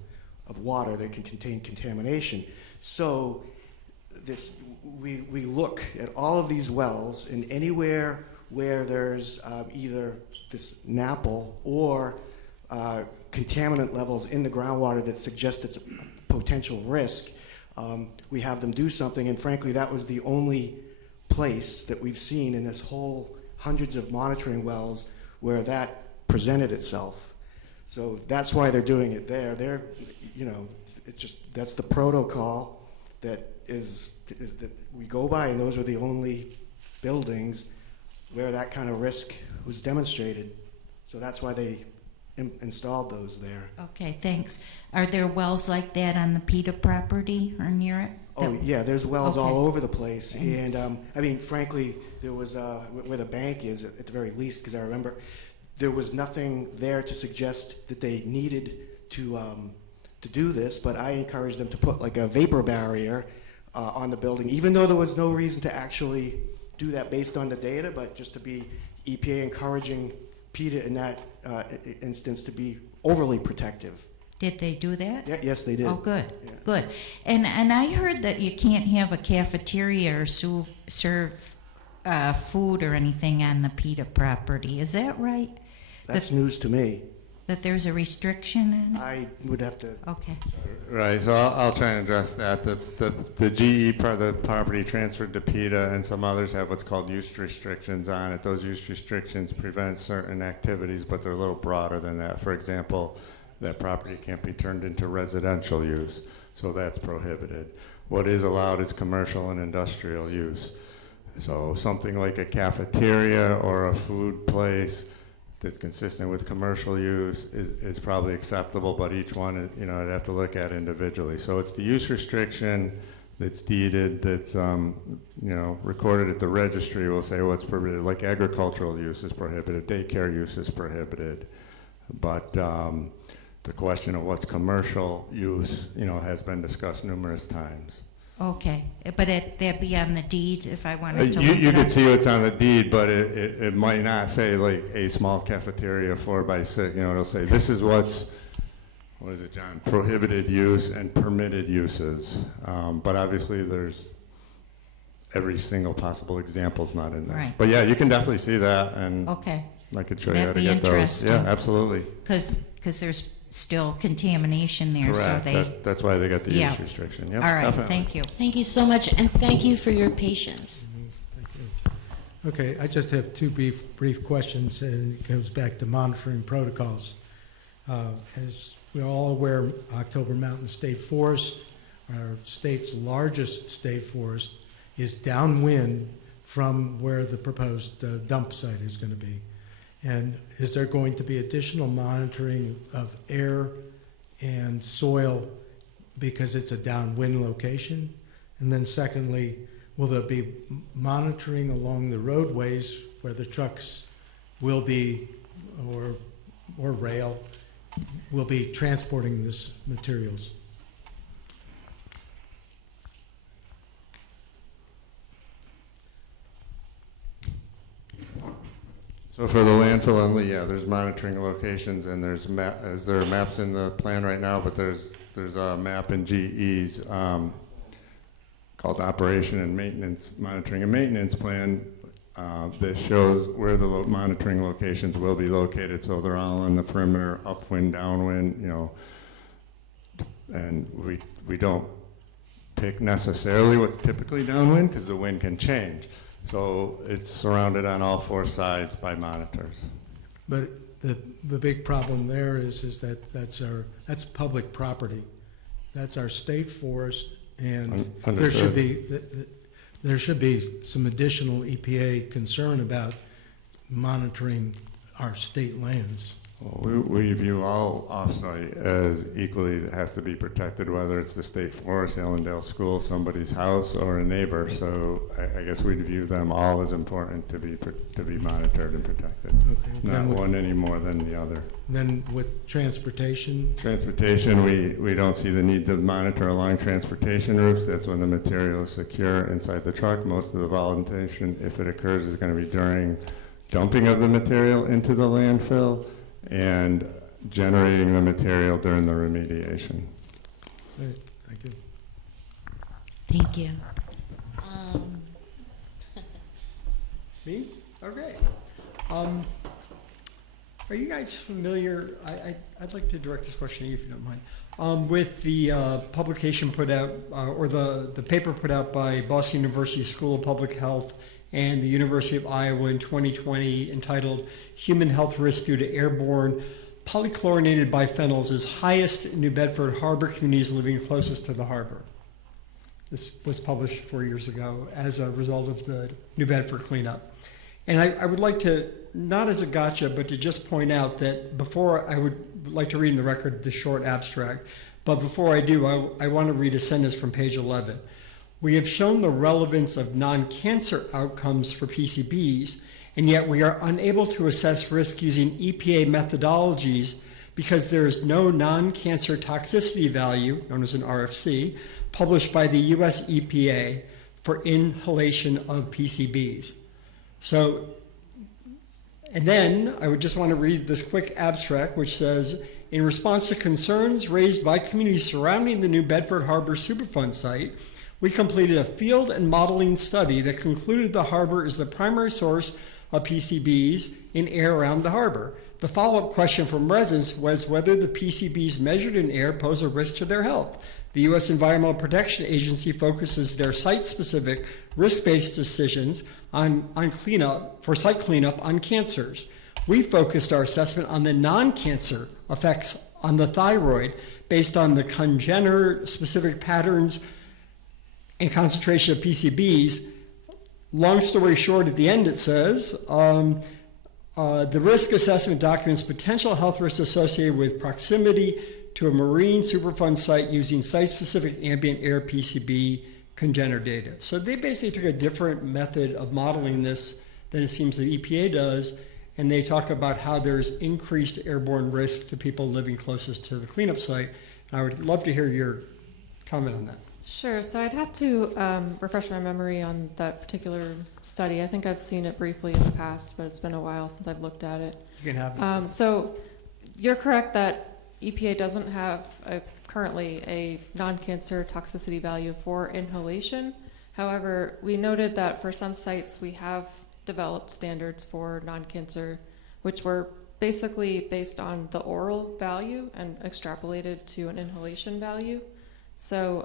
water that can contain contamination. So we look at all of these wells, and anywhere where there's either this NAPL or contaminant levels in the groundwater that suggest it's a potential risk, we have them do something. And frankly, that was the only place that we've seen in this whole hundreds of monitoring wells where that presented itself. So that's why they're doing it there. They're, it's just, that's the protocol that is that we go by, and those were the only buildings where that kind of risk was demonstrated. So that's why they installed those there. Okay, thanks. Are there wells like that on the PETA property or near it? Oh, yeah, there's wells all Okay. over the place. And I mean, frankly, there was, where the bank is at the very least, because I remember there was nothing there to suggest that they needed to do this, but I encouraged them to put like a vapor barrier on the building, even though there was no reason to actually do that based on the data, but just to be EPA encouraging PETA in that instance to be overly protective. Did they do that? Yeah, yes, they did. Oh, good, Yeah. good. And I heard that you can't have a cafeteria or serve food or anything on the PETA property. Is that right? That's news to me. That there's a restriction on it? I would have to. Okay. Right, so I'll try and address that. The GE, the property transferred to PETA, and some others have what's called use restrictions on it. Those use restrictions prevent certain activities, but they're a little broader than that. For example, that property can't be turned into residential use, so that's prohibited. What is allowed is commercial and industrial use. So something like a cafeteria or a food place that's consistent with commercial use is probably acceptable, but each one, I'd have to look at individually. So it's the use restriction that's deeded, that's recorded at the registry will say what's prohibited, like agricultural use is prohibited, daycare use is prohibited. But the question of what's commercial use, has been discussed numerous times. Okay, but that'd be on the deed if I wanted to look You it could up? see what's on the deed, but it might not say like a small cafeteria 4x6. It'll say this is what is it, John? Prohibited use and permitted uses. But obviously, there's every single possible example's not in there. Right. But yeah, you can definitely see that, and Okay, I could show you how that'd to be get those. interesting. Yeah, absolutely. because there's still contamination there, so Correct. they, That's why they got the Yeah. use restriction. Yep, all right, definitely. thank you. Thank you so much, and thank you for your patience. Thank you. Okay, I just have two brief questions, and it goes back to monitoring protocols. As we're all aware, October Mountain State Forest, our state's largest state forest, is downwind from where the proposed dump site is going to be. And is there going to be additional monitoring of air and soil because it's a downwind location? And then secondly, will there be monitoring along the roadways where the trucks will be, or rail, will be transporting this materials? So for the landfill only, yeah, there's monitoring locations, and there's there are maps in the plan right now, but there's a map in GE's called Operation and Maintenance, Monitoring and Maintenance Plan that shows where the monitoring locations will be located. So they're all on the perimeter, upwind, downwind, and we don't pick necessarily what's typically downwind because the wind can change. So it's surrounded on all four sides by monitors. But the big problem there is that that's public property. That's our state forest, and there should be some additional EPA concern about monitoring our state lands. Well, we view all offsite as equally, it has to be protected, whether it's the state forest, Allendale School, somebody's house, or a neighbor. So I guess we'd view them all as important to be monitored and protected. Okay. Not one any more than the other. Then with transportation? Transportation, we don't see the need to monitor along transportation routes. That's when the material is secure inside the truck. Most of the voluntation, if it occurs, is going to be during dumping of the material into the landfill and generating the material during the remediation. Right, thank you. Thank you. Me? Okay. Are you guys familiar, I'd like to direct this question to you if you don't mind, with the publication put out, or the paper put out by Boston University School of Public Health and the University of Iowa in 2020 entitled Human Health Risks Due to Airborne Polychlorinated Biphenyls is Highest in New Bedford Harbor Communities Living Closest to the Harbor. This was published 4 years ago as a result of the New Bedford cleanup. And I would like to, not as a gotcha, but to just point out that before, I would like to read in the record the short abstract, but before I do, I want to read a sentence from page 11. We have shown the relevance of non-cancer outcomes for PCBs, and yet we are unable to assess risk using EPA methodologies because there is no non-cancer toxicity value, known as an RFC, published by the US EPA for inhalation of PCBs. So, and then I would just want to read this quick abstract, which says, in response to concerns raised by communities surrounding the New Bedford Harbor Superfund site, we completed a field and modeling study that concluded the harbor is the primary source of PCBs in air around the harbor. The follow-up question from residents was whether the PCBs measured in air pose a risk to their health. The U.S. Environmental Protection Agency focuses their site-specific, risk-based decisions on cleanup, for site cleanup on cancers. We focused our assessment on the non-cancer effects on the thyroid based on the congenitor-specific patterns and concentration of PCBs. Long story short, at the end it says, the risk assessment documents potential health risks associated with proximity to a marine Superfund site using site-specific ambient air PCB congenital data. So they basically took a different method of modeling this than it seems the EPA does, and they talk about how there's increased airborne risk to people living closest to the cleanup site. And I would love to hear your comment on that. Sure. So I'd have to refresh my memory on that particular study. I think I've seen it briefly in the past, but it's been a while since I've looked at it. You can have it. So you're correct that EPA doesn't have currently a non-cancer toxicity value for inhalation. However, we noted that for some sites we have developed standards for non-cancer, which were basically based on the oral value and extrapolated to an inhalation value. So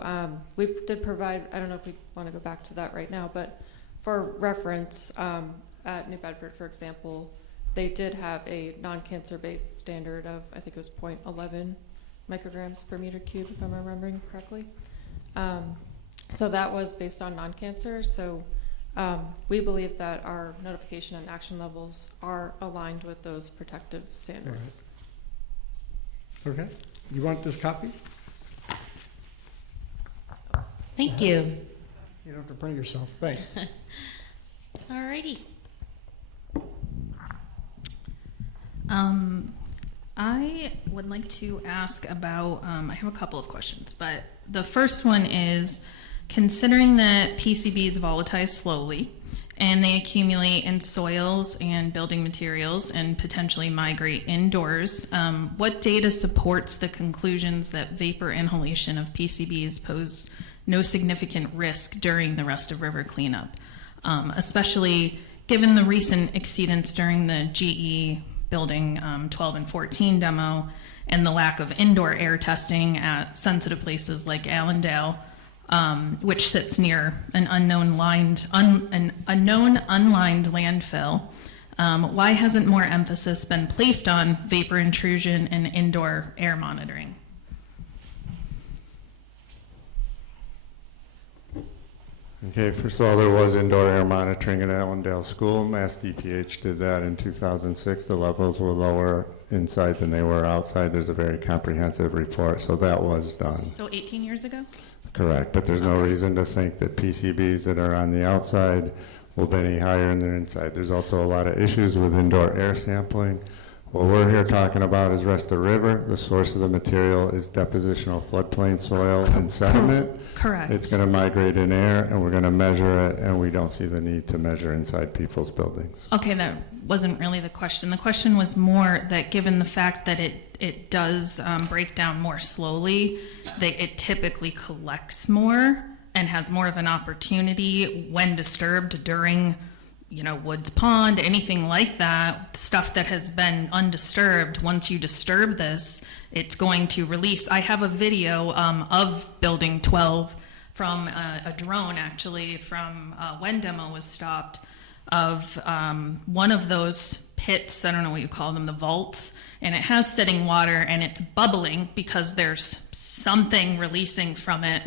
we did provide, I don't know if we want to go back to that right now, but for reference, at New Bedford, for example, they did have a non-cancer based standard of, I think it was 0.11 micrograms per meter cubed, if I'm remembering correctly. So that was based on non-cancer. So we believe that our notification and action levels are aligned with those protective standards. Right. Okay. You want this copy? Thank you. You don't have to print it yourself. Thanks. Alrighty. I would like to ask about, I have a couple of questions, but the first one is, considering that PCBs volatilize slowly and they accumulate in soils and building materials and potentially migrate indoors, what data supports the conclusions that vapor inhalation of PCBs pose no significant risk during the rest of river cleanup, especially given the recent exceedance during the GE building 12 and 14 demo and the lack of indoor air testing at sensitive places like Allendale, which sits near an unknown unlined landfill. Why hasn't more emphasis been placed on vapor intrusion and indoor air monitoring? Okay, first of all, there was indoor air monitoring at Allendale School. Mass DPH did that in 2006. The levels were lower inside than they were outside. There's a very comprehensive report, so that was done. So 18 years ago? Correct, but there's no reason to think that PCBs that are on the outside will be any higher than they're inside. There's also a lot of issues with indoor air sampling. What we're here talking about is rest of river. The source of the material is depositional floodplain soil and sediment. Correct. It's going to migrate in air, and we're going to measure it, and we don't see the need to measure inside people's buildings. Okay, that wasn't really the question. The question was more that given the fact that it does break down more slowly, that it typically collects more and has more of an opportunity when disturbed during, Woods Pond, anything like that, stuff that has been undisturbed. Once you disturb this, it's going to release. I have a video of Building 12 from a drone, actually, from when demo was stopped, of one of those pits, I don't know what you call them, the vaults, and it has sitting water, and it's bubbling because there's something releasing from it,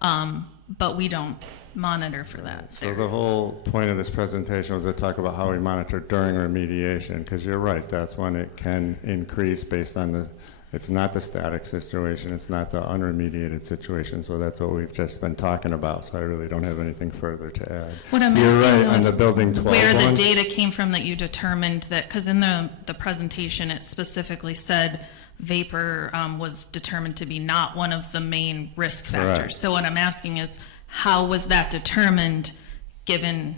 but we don't monitor for that. So the whole point of this presentation was to talk about how we monitor during remediation, because you're right, that's when it can increase based on it's not the static situation, it's not the unremediated situation, so that's what we've just been talking about, so I really don't have anything further to add. What I'm You're asking right, on the Building 12 where one, the data came from that you determined that, because in the presentation it specifically said vapor was determined to be not one of the main risk factors. Correct. So what I'm asking is, how was that determined given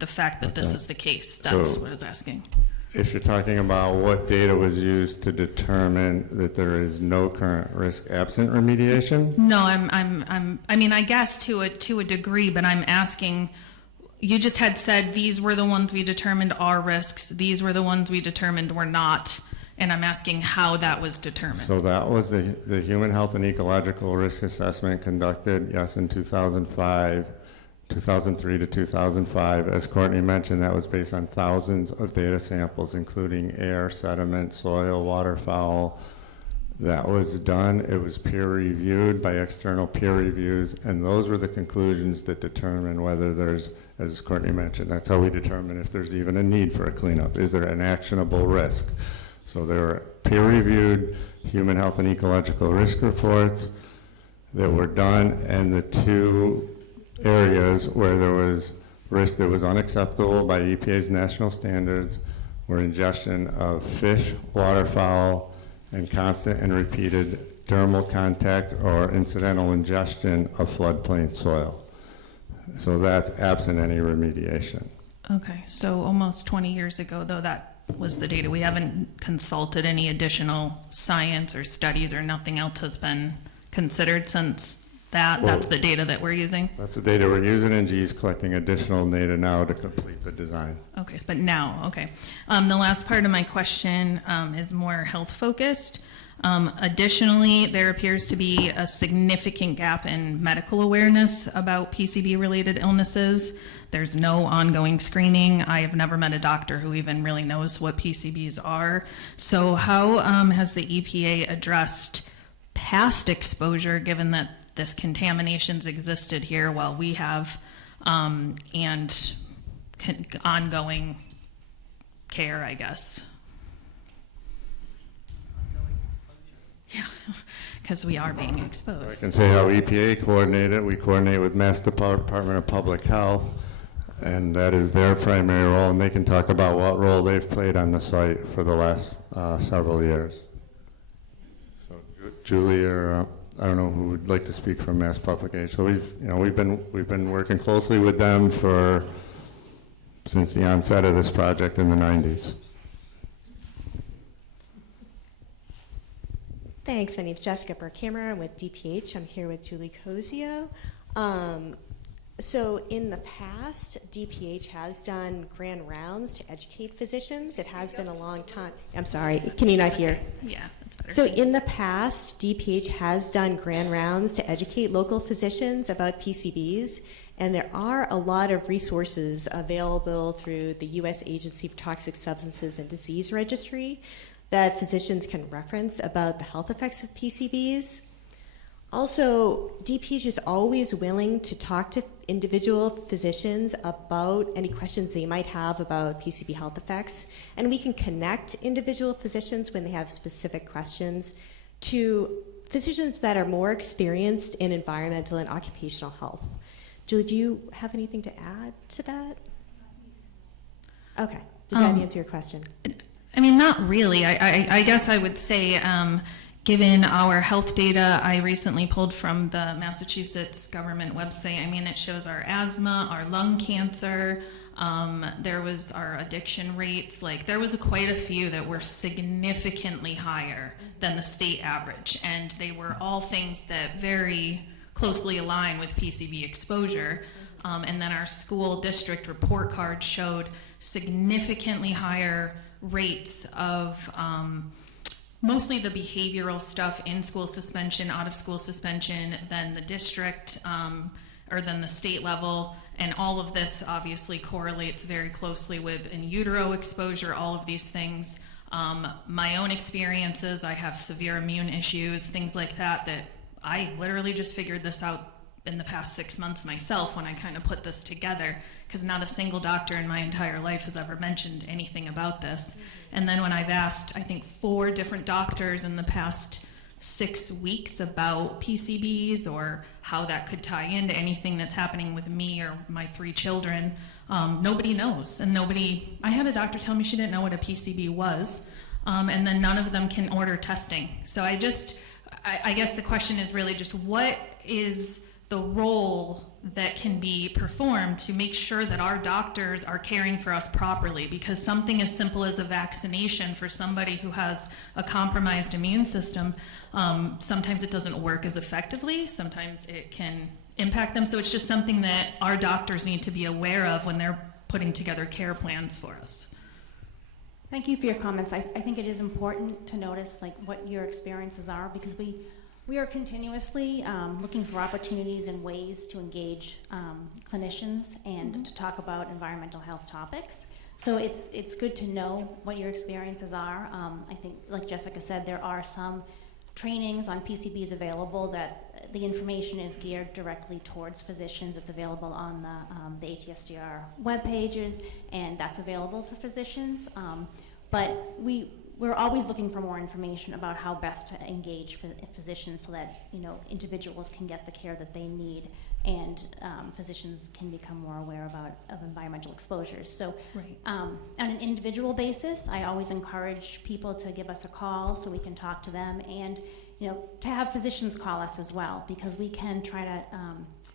the fact that this is the case? That's what I was asking. If you're talking about what data was used to determine that there is no current risk absent remediation? No, I mean, I guess to a degree, but I'm asking, you just had said these were the ones we determined are risks, these were the ones we determined were not, and I'm asking how that was determined. So that was the Human Health and Ecological Risk Assessment conducted, yes, in 2003 to 2005. As Courtney mentioned, that was based on thousands of data samples, including air, sediment, soil, waterfowl. That was done. It was peer-reviewed by external peer reviews, and those were the conclusions that determine whether there's, as Courtney mentioned, that's how we determine if there's even a need for a cleanup. Is there an actionable risk? So there are peer-reviewed human health and ecological risk reports that were done, and the two areas where there was risk that was unacceptable by EPA's national standards were ingestion of fish, waterfowl, and constant and repeated dermal contact or incidental ingestion of floodplain soil. So that's absent any remediation. Okay, so almost 20 years ago, though, that was the data. We haven't consulted any additional science or studies, or nothing else has been considered since that. Well, that's the data that we're using? That's the data we're using, and G's collecting additional data now to complete the design. Okay, but now, okay. The last part of my question is more health focused. Additionally, there appears to be a significant gap in medical awareness about PCB related illnesses. There's no ongoing screening. I have never met a doctor who even really knows what PCBs are. So how has the EPA addressed past exposure, given that this contamination's existed here while we have, and ongoing care, I guess? Yeah, because we are being exposed. I can say how EPA coordinated. We coordinate with Mass Department of Public Health, and that is their primary role, and they can talk about what role they've played on the site for the last several years. So Julie, or I don't know who would like to speak from Mass Public Aid. So we've been working closely with them since the onset of this project in the 90s. Thanks. My name is Jessica Burkhammer. I'm with DPH. I'm here with Julie Cozio. So in the past, DPH has done grand rounds to educate physicians. It has been a long time. I'm sorry. Can you not hear? Yeah, that's better. So in the past, DPH has done grand rounds to educate local physicians about PCBs, and there are a lot of resources available through the U.S. Agency for Toxic Substances and Disease Registry that physicians can reference about the health effects of PCBs. Also, DPH is always willing to talk to individual physicians about any questions they might have about PCB health effects, and we can connect individual physicians when they have specific questions to physicians that are more experienced in environmental and occupational health. Julie, do you have anything to add to that? Okay, does that answer your question? I mean, not really. I guess I would say, given our health data I recently pulled from the Massachusetts government website, I mean, it shows our asthma, our lung cancer, there was our addiction rates. Like, there was quite a few that were significantly higher than the state average, and they were all things that very closely align with PCB exposure. And then our school district report card showed significantly higher rates of mostly the behavioral stuff, in school suspension, out of school suspension, than the district or than the state level. And all of this obviously correlates very closely with in utero exposure, all of these things. My own experiences, I have severe immune issues, things like that, that I literally just figured this out in the past 6 months myself when I kind of put this together, because not a single doctor in my entire life has ever mentioned anything about this. And then when I've asked, I think 4 different doctors in the past 6 weeks about PCBs or how that could tie into anything that's happening with me or my 3 children, nobody knows. And I had a doctor tell me she didn't know what a PCB was, and then none of them can order testing. So I guess the question is really just, what is the role that can be performed to make sure that our doctors are caring for us properly? Because something as simple as a vaccination for somebody who has a compromised immune system, sometimes it doesn't work as effectively, sometimes it can impact them. So it's just something that our doctors need to be aware of when they're putting together care plans for us. Thank you for your comments. I think it is important to notice what your experiences are, because we are continuously looking for opportunities and ways to engage clinicians and to talk about environmental health topics. So it's good to know what your experiences are. I think, like Jessica said, there are some trainings on PCBs available that the information is geared directly towards physicians. It's available on the ATSDR web pages, and that's available for physicians. But we're always looking for more information about how best to engage physicians so that individuals can get the care that they need. and physicians can become more aware of environmental exposures. So Right. on an individual basis, I always encourage people to give us a call so we can talk to them, and to have physicians call us as well, because we can try to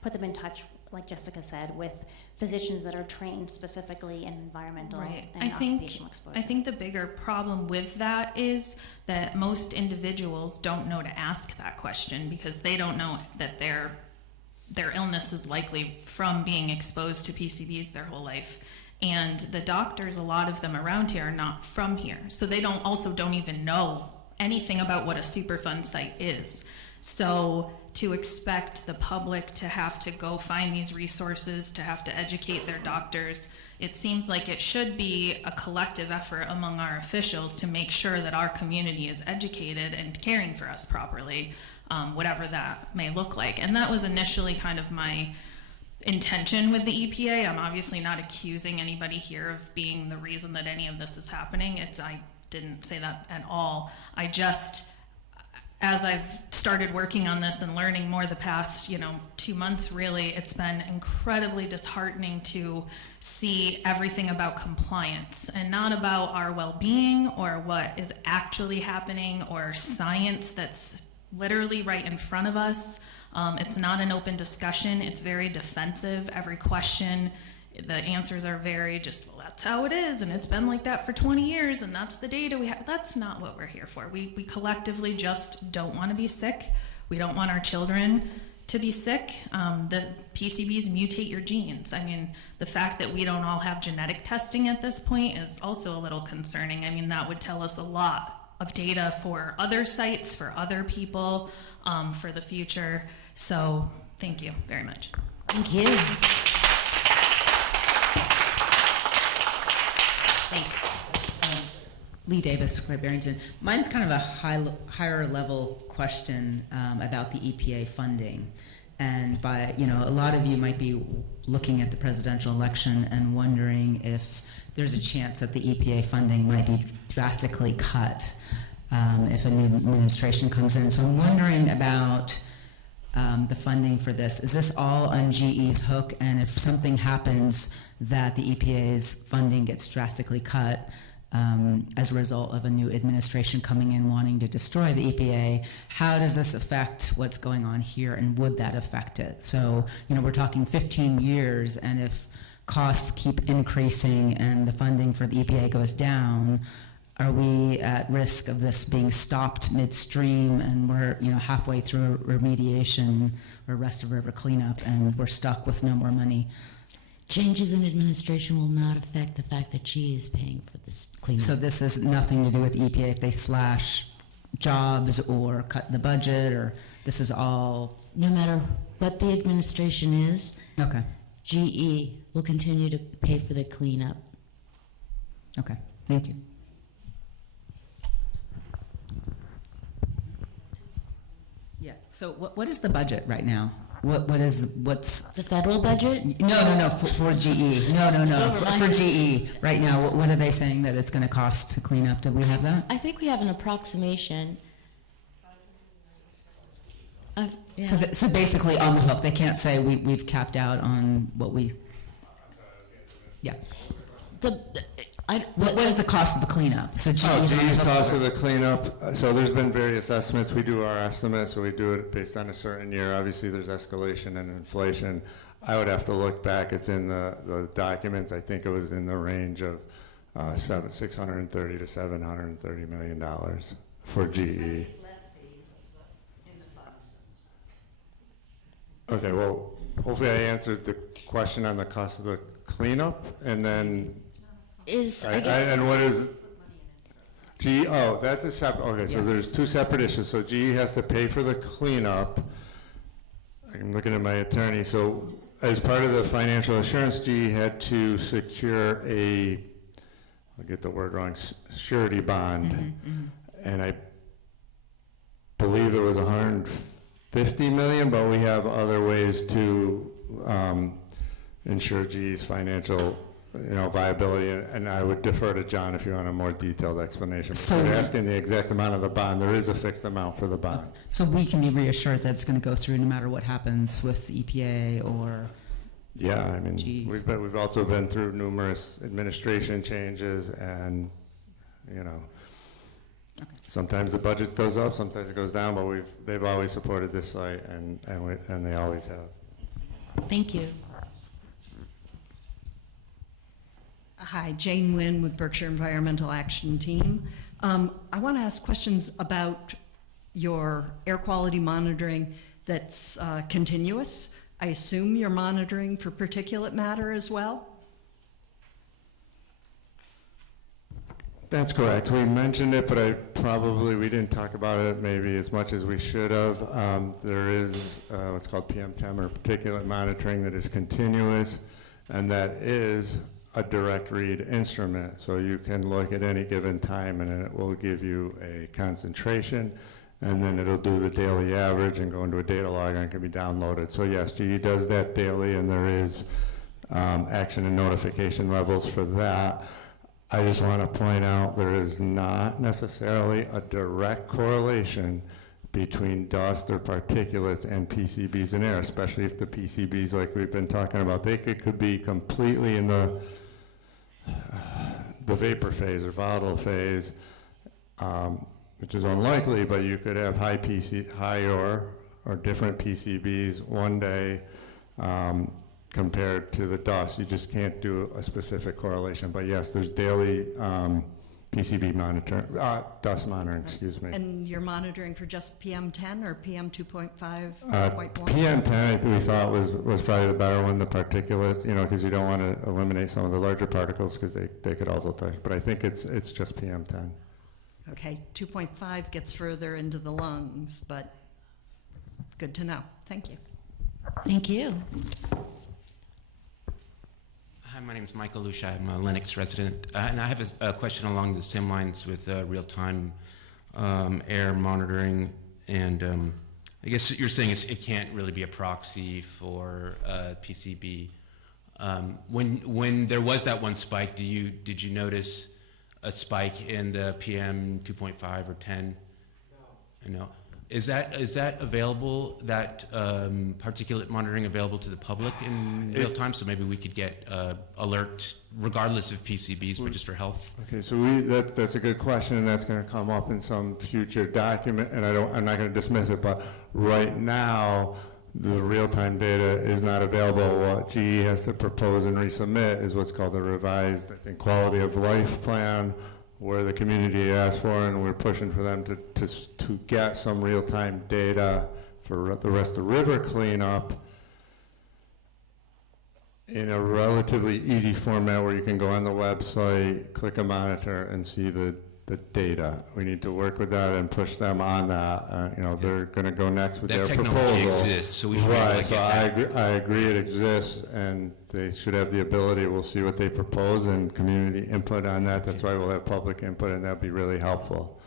put them in touch, like Jessica said, with physicians that are trained specifically in environmental and occupational exposure. I think the bigger problem with that is that most individuals don't know to ask that question, because they don't know that their illness is likely from being exposed to PCBs their whole life. And the doctors, a lot of them around here, are not from here. So they don't even know anything about what a Superfund site is. So to expect the public to have to go find these resources, to have to educate their doctors, it seems like it should be a collective effort among our officials to make sure that our community is educated and caring for us properly, whatever that may look like. And that was initially kind of my intention with the EPA. I'm obviously not accusing anybody here of being the reason that any of this is happening. I didn't say that at all. I just, as I've started working on this and learning more the past, 2 months really, it's been incredibly disheartening to see everything about compliance and not about our well-being or what is actually happening or science that's literally right in front of us. It's not an open discussion. It's very defensive. Every question, the answers are very just, well, that's how it is, and it's been like that for 20 years, and that's the data we have. That's not what we're here for. We collectively just don't want to be sick. We don't want our children to be sick. The PCBs mutate your genes. I mean, the fact that we don't all have genetic testing at this point is also a little concerning. I mean, that would tell us a lot of data for other sites, for other people, for the future. So thank you very much. Thank you. Thanks. Lee Davis, Great Barrington. Mine's kind of a higher level question about the EPA funding. And by, a lot of you might be looking at the presidential election and wondering if there's a chance that the EPA funding might be drastically cut if a new administration comes in. So I'm wondering about the funding for this. Is this all on GE's hook? And if something happens that the EPA's funding gets drastically cut as a result of a new administration coming in wanting to destroy the EPA, how does this affect what's going on here, and would that affect it? So, we're talking 15 years, and if costs keep increasing and the funding for the EPA goes down, are we at risk of this being stopped midstream and we're halfway through remediation or rest of river cleanup and we're stuck with no more money? Changes in administration will not affect the fact that GE is paying for this cleanup. So this has nothing to do with EPA if they slash jobs or cut the budget, or this is all... No matter what the administration is, Okay. GE will continue to pay for the cleanup. Okay, thank you. Yeah, so what is the budget right now? What's The federal budget? No, for GE. No, So for GE right now. What are they saying that it's going to cost to clean up? Do we have that? I think we have an approximation. Yeah. So basically on the hook. They can't say we've capped out on what we... Yeah. What is the cost of the cleanup? So GE's on the GE's hook cost for of the cleanup, so there's been various estimates. We do our estimates, so we do it based on a certain year. Obviously, there's escalation and inflation. I would have to look back. It's in the documents. I think it was in the range of $630 to $730 million for GE. Okay, well, hopefully I answered the question on the cost of the cleanup, and then... and what is GE? Oh, that's a separate. Okay, so there's two separate issues. So GE has to pay for the cleanup. I'm looking at my attorney. So as part of the financial assurance, GE had to secure I'll get the word wrong, surety bond, and I believe it was $150 million. But we have other ways to ensure GE's financial viability, and I would defer to John if you want a more detailed explanation. But So- you're asking the exact amount of the bond. There is a fixed amount for the bond. So we can be reassured that it's going to go through no matter what happens with the EPA or. Yeah, I mean, Gee. we've also been through numerous administration changes, and sometimes the budget goes up, sometimes it goes down, but they've always supported this site, and they always have. Thank you. Hi, Jane Wynn with Berkshire Environmental Action Team. I want to ask questions about your air quality monitoring that's continuous. I assume you're monitoring for particulate matter as well? That's correct. We mentioned it, but we didn't talk about it maybe as much as we should have. There is what's called PM10 or particulate monitoring that is continuous, and that is a direct read instrument. So you can look at any given time and it will give you a concentration, and then it'll do the daily average and go into a data log and it can be downloaded. So yes, GE does that daily, and there is action and notification levels for that. I just want to point out there is not necessarily a direct correlation between dust or particulates and PCBs in air, especially if the PCBs, like we've been talking about, they could be completely in the vapor phase or volatile phase, which is unlikely, but you could have high or different PCBs one day compared to the dust. You just can't do a specific correlation. But yes, there's daily PCB monitoring, dust monitoring, excuse me. And you're monitoring for just PM10 or PM2.5, PM10 I think we thought was probably the better one, the particulates, because you don't want to eliminate some of the larger particles because they could also touch. But I think it's just PM10. Okay, 2.5 gets further into the lungs, but good to know. Thank you. Thank you. Hi, my name is Michael Lucia. I'm a Lennox resident, and I have a question along the same lines with real-time air monitoring. And I guess you're saying it can't really be a proxy for PCB. When there was that one spike, did you notice a spike in the PM 2.5 or 10? No. Is that available, that particulate monitoring available to the public in real time? So maybe we could get alert regardless of PCBs, but just for health? Okay, so that's a good question, and that's going to come up in some future document, and I'm not going to dismiss it, but right now the real-time data is not available. What GE has to propose and resubmit is what's called a revised, I think, quality of life plan, where the community asked for, and we're pushing for them to get some real-time data for the rest of river cleanup in a relatively easy format where you can go on the website, click a monitor, and see the data. We need to work with that and push them on that. They're going to go next with that their proposal. That technology exists, so we should right. So I agree it exists, and they should have the ability. We'll see what they propose and community input on that. That's why we'll have public input, and that'll be really helpful.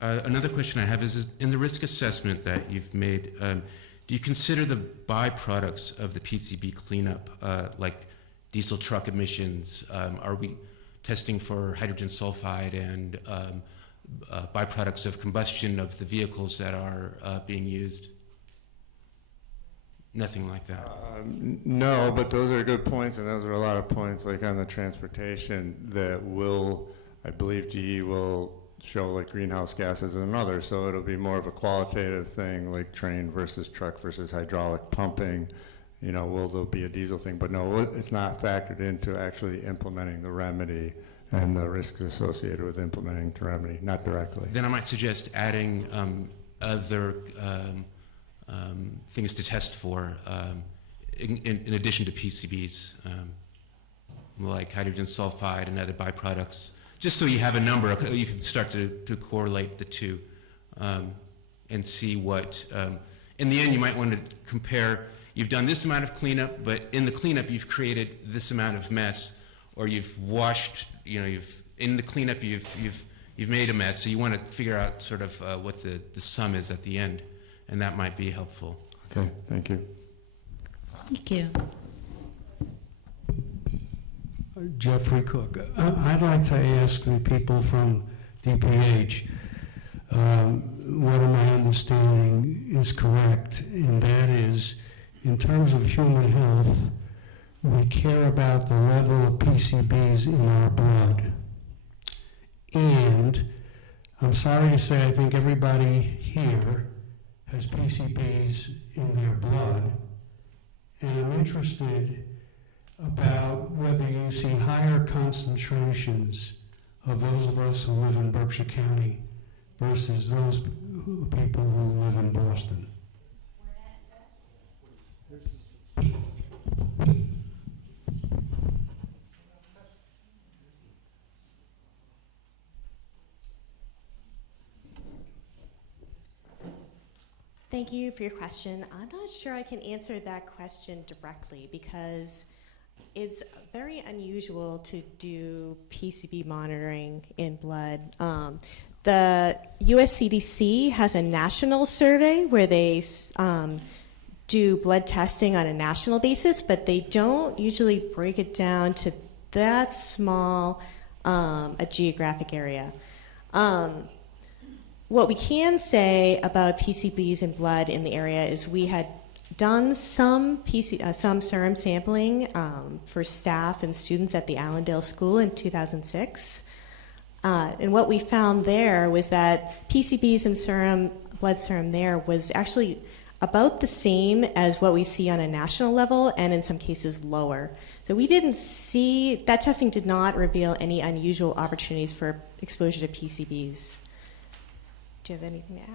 Another question I have is in the risk assessment that you've made, do you consider the byproducts of the PCB cleanup, like diesel truck emissions? Are we testing for hydrogen sulfide and byproducts of combustion of the vehicles that are being used? Nothing like that? No, but those are good points, and those are a lot of points, like on the transportation, that I believe GE will show like greenhouse gases and others, so it'll be more of a qualitative thing, like train versus truck versus hydraulic pumping. Will there be a diesel thing? But no, it's not factored into actually implementing the remedy and the risks associated with implementing the remedy, not directly. Then I might suggest adding other things to test for in addition to PCBs, like hydrogen sulfide and other byproducts, just so you have a number. You can start to correlate the two and see what, in the end, you might want to compare. You've done this amount of cleanup, but in the cleanup you've created this amount of mess, or you've washed, in the cleanup you've made a mess. So you want to figure out sort of what the sum is at the end, and that might be helpful. Okay, thank you. Thank you. Jeffrey Cook. I'd like to ask the people from DPH whether my understanding is correct, and that is, in terms of human health, we care about the level of PCBs in our blood. And I'm sorry to say, I think everybody here has PCBs in their blood, and I'm interested about whether you see higher concentrations of those of us who live in Berkshire County versus those people who live in Boston. Thank you for your question. I'm not sure I can answer that question directly because it's very unusual to do PCB monitoring in blood. The US CDC has a national survey where they do blood testing on a national basis, but they don't usually break it down to that small a geographic area. What we can say about PCBs in blood in the area is we had done some serum sampling for staff and students at the Allendale School in 2006. And what we found there was that PCBs in blood serum there was actually about the same as what we see on a national level, and in some cases lower. So we didn't see, that testing did not reveal any unusual opportunities for exposure to PCBs. Do you have anything to add?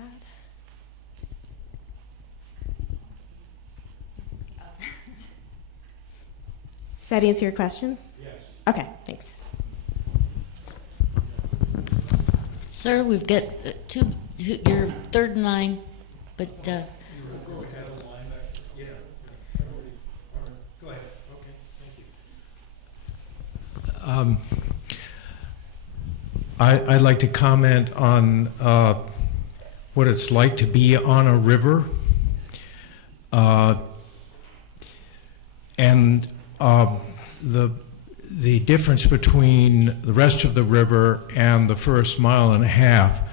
Does that answer your question? Yes. Okay, thanks. Sir, we've got you're third in line, but Go ahead, yeah. Go ahead. Okay, thank you. I'd like to comment on what it's like to be on a river, and the difference between the rest of the river and the first mile and a half.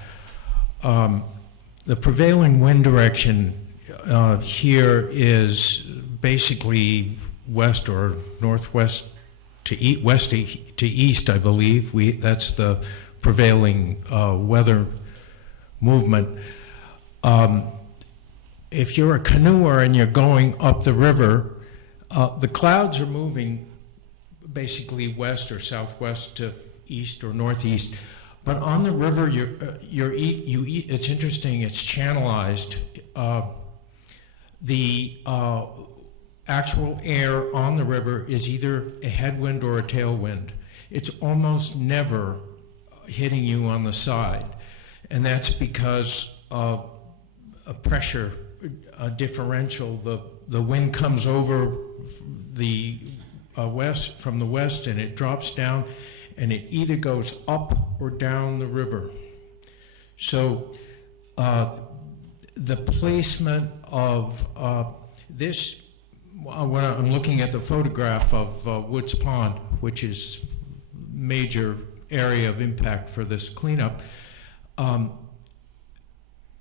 The prevailing wind direction here is basically west or northwest to west to east, I believe. That's the prevailing weather movement. If you're a canoeer and you're going up the river, the clouds are moving basically west or southwest to east or northeast. But on the river, it's interesting, it's channelized. The actual air on the river is either a headwind or a tailwind. It's almost never hitting you on the side. And that's because of a pressure differential. The wind comes over the from the west, and it drops down, and it either goes up or down the river. So the placement of this, when I'm looking at the photograph of Woods Pond, which is major area of impact for this cleanup,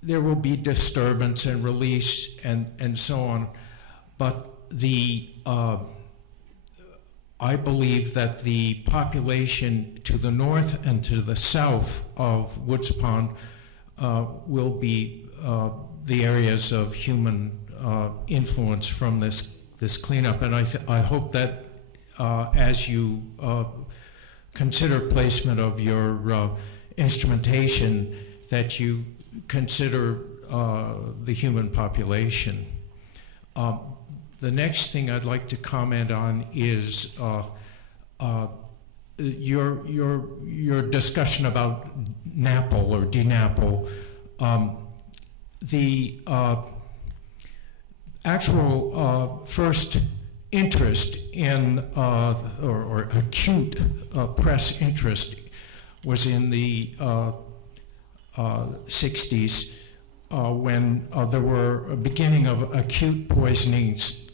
there will be disturbance and release and so on, but I believe that the population to the north and to the south of Woods Pond will be the areas of human influence from this cleanup. And I hope that as you consider placement of your instrumentation, that you consider the human population. The next thing I'd like to comment on is your discussion about NAPL or DNAPL. The actual first interest in, or acute press interest was in the 60s when there were a beginning of acute poisonings,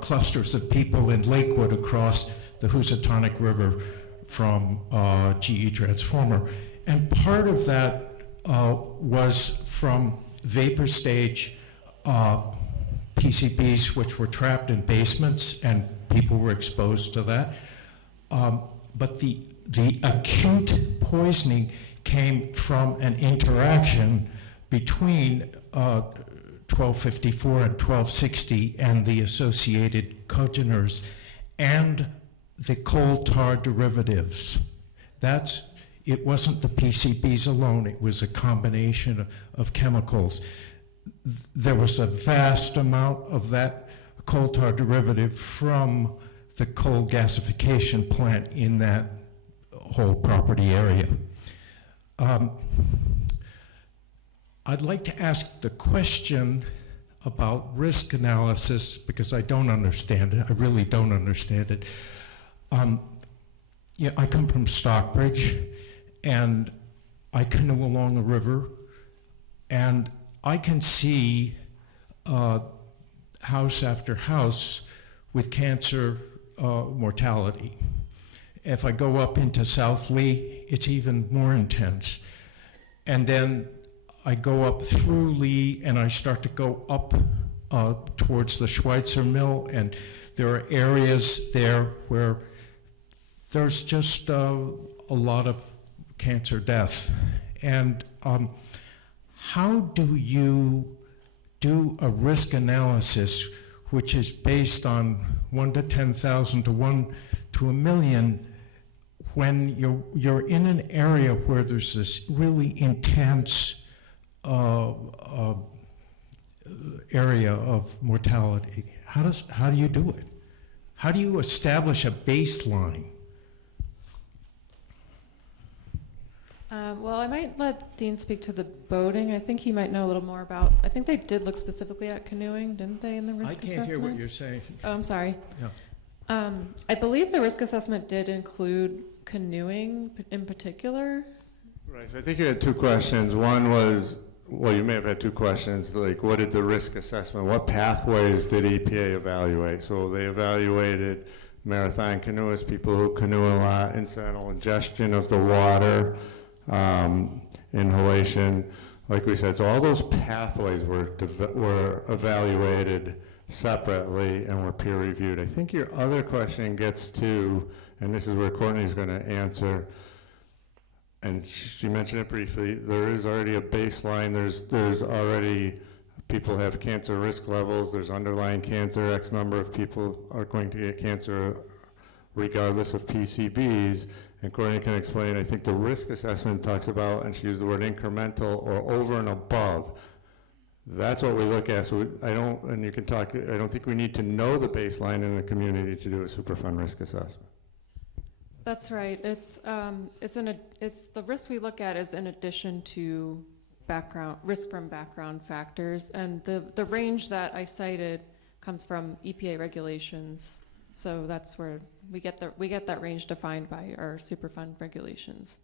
clusters of people in Lakewood across the Housatonic River from GE Transformer. And part of that was from vapor stage PCBs, which were trapped in basements, and people were exposed to that. But the acute poisoning came from an interaction between 1254 and 1260 and the associated congeners and the coal tar derivatives. It wasn't the PCBs alone, it was a combination of chemicals. There was a vast amount of that coal tar derivative from the coal gasification plant in that whole property area. I'd like to ask the question about risk analysis because I don't understand it. I really don't understand it. I come from Stockbridge, and I canoe along the river, and I can see house after house with cancer mortality. If I go up into South Lee, it's even more intense. And then I go up through Lee and I start to go up towards the Schweitzer Mill, and there are areas there where there's just a lot of cancer death. And how do you do a risk analysis which is based on 1 to 10,000 to 1 to 1 million when you're in an area where there's this really intense area of mortality? How do you do it? How do you establish a baseline? Well, I might let Dean speak to the boating. I think he might know a little more about, I think they did look specifically at canoeing, didn't they, in the risk assessment? I can't hear what you're saying. Oh, I'm sorry. Yeah. I believe the risk assessment did include canoeing in particular. Right, so I think you had two questions. One was, well, you may have had two questions, like what did the risk assessment, what pathways did EPA evaluate? So they evaluated marathon canoeists, people who canoe a lot, incidental ingestion of the water, inhalation, like we said. So all those pathways were evaluated separately and were peer reviewed. I think your other question gets to, and this is where Courtney's going to answer, and she mentioned it briefly, there is already a baseline, there's already, people have cancer risk levels, there's underlying cancer, X number of people are going to get cancer regardless of PCBs, and Courtney can explain, I think the risk assessment talks about, and she used the word incremental or over and above. That's what we look at, so I don't think we need to know the baseline in the community to do a Superfund risk assessment. That's right. It's the risk we look at is in addition to risk from background factors, and the range that I cited comes from EPA regulations. So that's where we get that range defined by our Superfund regulations.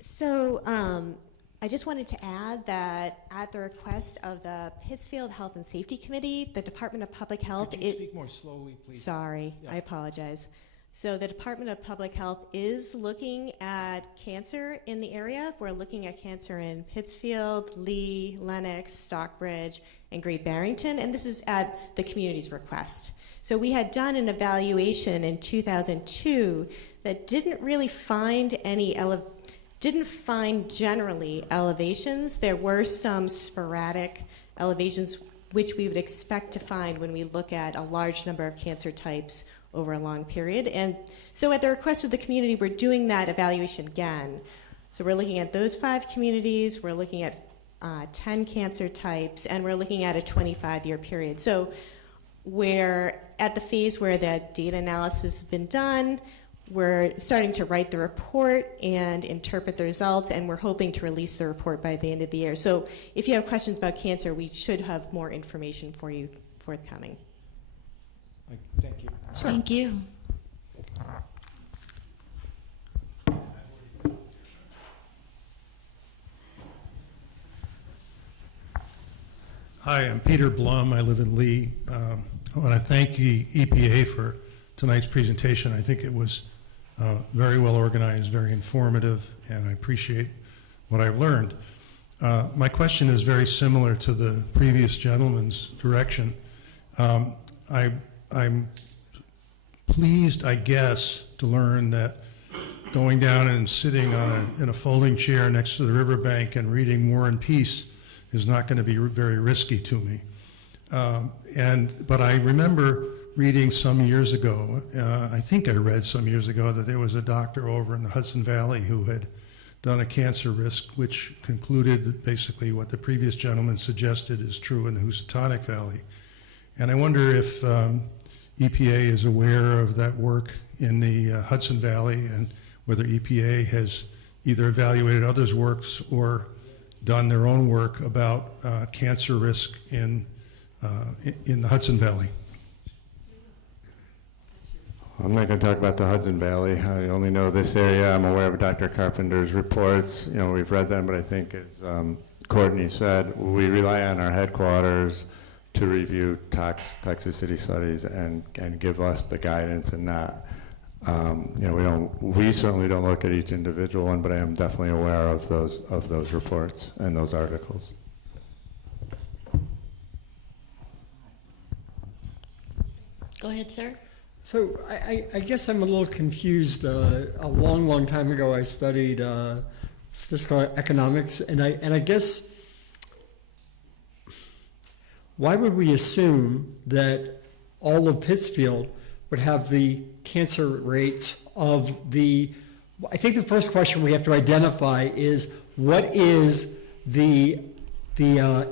So I just wanted to add that at the request of the Pittsfield Health and Safety Committee, the Department of Public Health... Could you speak more slowly, please? Sorry, Yeah. I apologize. So the Department of Public Health is looking at cancer in the area. We're looking at cancer in Pittsfield, Lee, Lenox, Stockbridge, and Great Barrington, and this is at the community's request. So we had done an evaluation in 2002 that didn't really find generally elevations. There were some sporadic elevations which we would expect to find when we look at a large number of cancer types over a long period. And so at the request of the community, we're doing that evaluation again. So we're looking at those 5 communities, we're looking at 10 cancer types, and we're looking at a 25-year period. So we're at the phase where the data analysis has been done. We're starting to write the report and interpret the results, and we're hoping to release the report by the end of the year. So if you have questions about cancer, we should have more information for you forthcoming. Thank you. Sure. Thank you. Hi, I'm Peter Blum. I live in Lee. I want to thank the EPA for tonight's presentation. I think it was very well organized, very informative, and I appreciate what I've learned. My question is very similar to the previous gentleman's direction. I'm pleased, I guess, to learn that going down and sitting in a folding chair next to the riverbank and reading War and Peace is not going to be very risky to me. But I remember reading some years ago, I think I read some years ago, that there was a doctor over in the Hudson Valley who had done a cancer risk, which concluded that basically what the previous gentleman suggested is true in the Housatonic Valley. And I wonder if EPA is aware of that work in the Hudson Valley, and whether EPA has either evaluated others' works or done their own work about cancer risk in the Hudson Valley. I'm not going to talk about the Hudson Valley. I only know this area. I'm aware of Dr. Carpenter's reports. You know, we've read them, but I think, as Courtney said, we rely on our headquarters to review toxicity studies and give us the guidance, and not, you know, we certainly don't look at each individual one, but I am definitely aware of those reports and those articles. Go ahead, sir. So I guess I'm a little confused. A long time ago, I studied statistical economics, and I guess, why would we assume that all of Pittsfield would have the cancer rates of the? I think the first question we have to identify is, what is the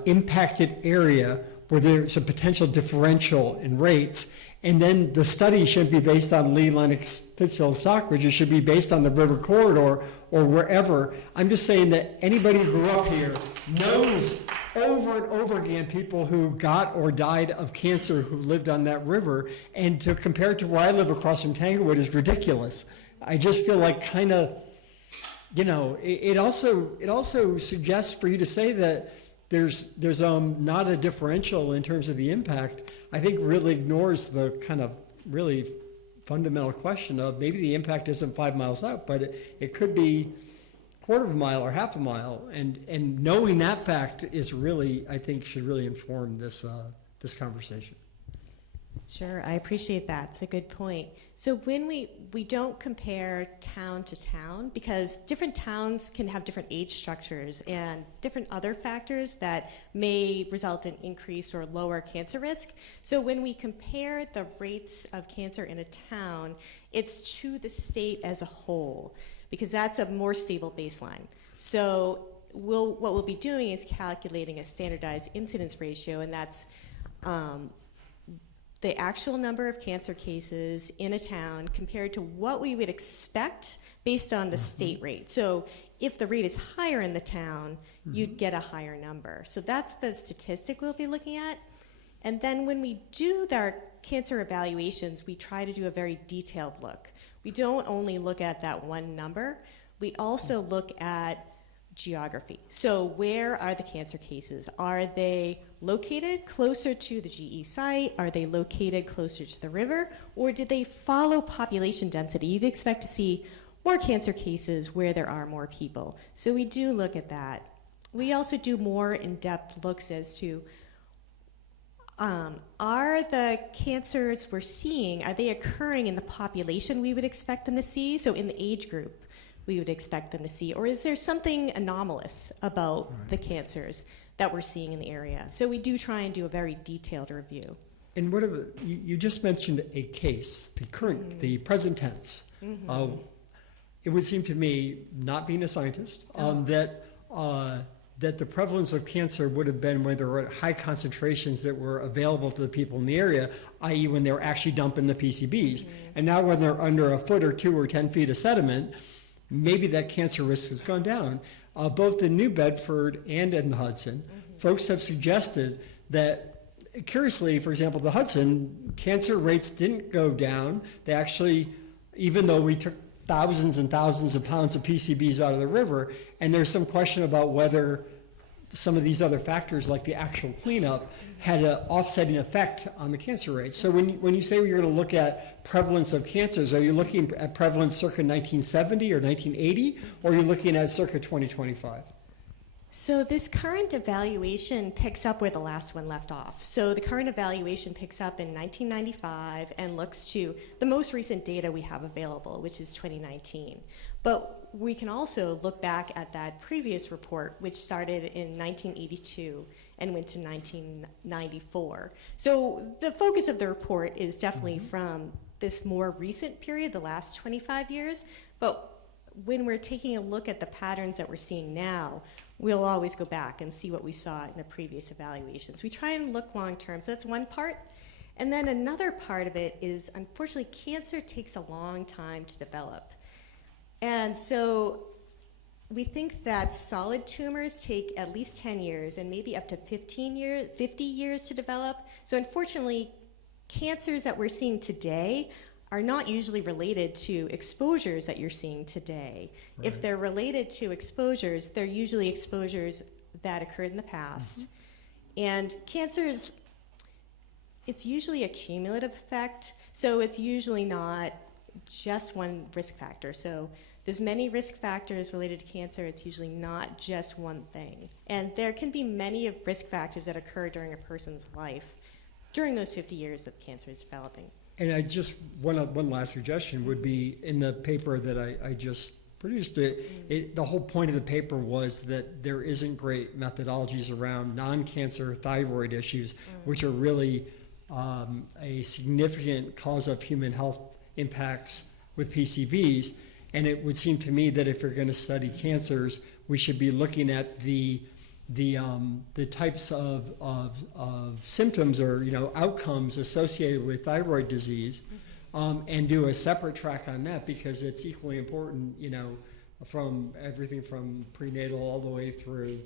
impacted area where there's a potential differential in rates? And then the study shouldn't be based on Lee, Lenox, Pittsfield, Stockbridge. It should be based on the river corridor or wherever. I'm just saying that anybody who grew up here knows over and over again people who got or died of cancer who lived on that river. And to compare it to where I live across from Tanglewood is ridiculous. I just feel like kind of, you know, it also suggests for you to say that there's not a differential in terms of the impact. I think really ignores the kind of really fundamental question of maybe the impact isn't 5 miles out, but it could be a quarter of a mile or half a mile. And knowing that fact is really, I think, should really inform this conversation. Sure, I appreciate that. It's a good point. So when we don't compare town to town, because different towns can have different age structures and different other factors that may result in increased or lower cancer risk. So when we compare the rates of cancer in a town, it's to the state as a whole, because that's a more stable baseline. So what we'll be doing is calculating a standardized incidence ratio, and that's the actual number of cancer cases in a town compared to what we would expect based on the state rate. So if the rate is higher in the town, you'd get a higher number. So that's the statistic we'll be looking at. And then when we do our cancer evaluations, we try to do a very detailed look. We don't only look at that one number, we also look at geography. So where are the cancer cases? Are they located closer to the GE site? Are they located closer to the river? Or did they follow population density? You'd expect to see more cancer cases where there are more people. So we do look at that. We also do more in-depth looks as to are the cancers we're seeing, are they occurring in the population we would expect them to see? So in the age group we would expect them to see, or is there something anomalous about the cancers that we're seeing in the area? So we do try and do a very detailed review. And what about, you just mentioned a case, the present tense. It would seem to me, not being a scientist, that the prevalence of cancer would have been when there were high concentrations that were available to the people in the area, i.e. when they were actually dumping the PCBs. And now when they're under a foot or 2 or 10 feet of sediment, maybe that cancer risk has gone down. Both in New Bedford and in the Hudson, folks have suggested that, curiously, for example, the Hudson, cancer rates didn't go down. They actually, even though we took thousands and thousands of pounds of PCBs out of the river, and there's some question about whether some of these other factors, like the actual cleanup, had an offsetting effect on the cancer rates. So when you say you're going to look at prevalence of cancers, are you looking at prevalence circa 1970 or 1980, or are you looking at circa 2025? So this current evaluation picks up where the last one left off. So the current evaluation picks up in 1995 and looks to the most recent data we have available, which is 2019. But we can also look back at that previous report, which started in 1982 and went to 1994. So the focus of the report is definitely from this more recent period, the last 25 years. But when we're taking a look at the patterns that we're seeing now, we'll always go back and see what we saw in the previous evaluations. We try and look long term, so that's one part. And then another part of it is, unfortunately, cancer takes a long time to develop. And so we think that solid tumors take at least 10 years and maybe up to 50 years to develop. So unfortunately, cancers that we're seeing today are not usually related to exposures that you're seeing today. Right. If they're related to exposures, they're usually exposures that occurred in the past. And cancers, it's usually a cumulative effect, so it's usually not just one risk factor. So there's many risk factors related to cancer. It's usually not just one thing. And there can be many of risk factors that occur during a person's life during those 50 years that cancer is developing. And I just, one last suggestion would be, in the paper that I just produced, the whole point of the paper was that there isn't great methodologies around non-cancer thyroid issues, which are really a significant cause of human health impacts with PCBs. And it would seem to me that if you're going to study cancers, we should be looking at the types of symptoms or outcomes associated with thyroid disease, and do a separate track on that, because it's equally important, from everything from prenatal all the way through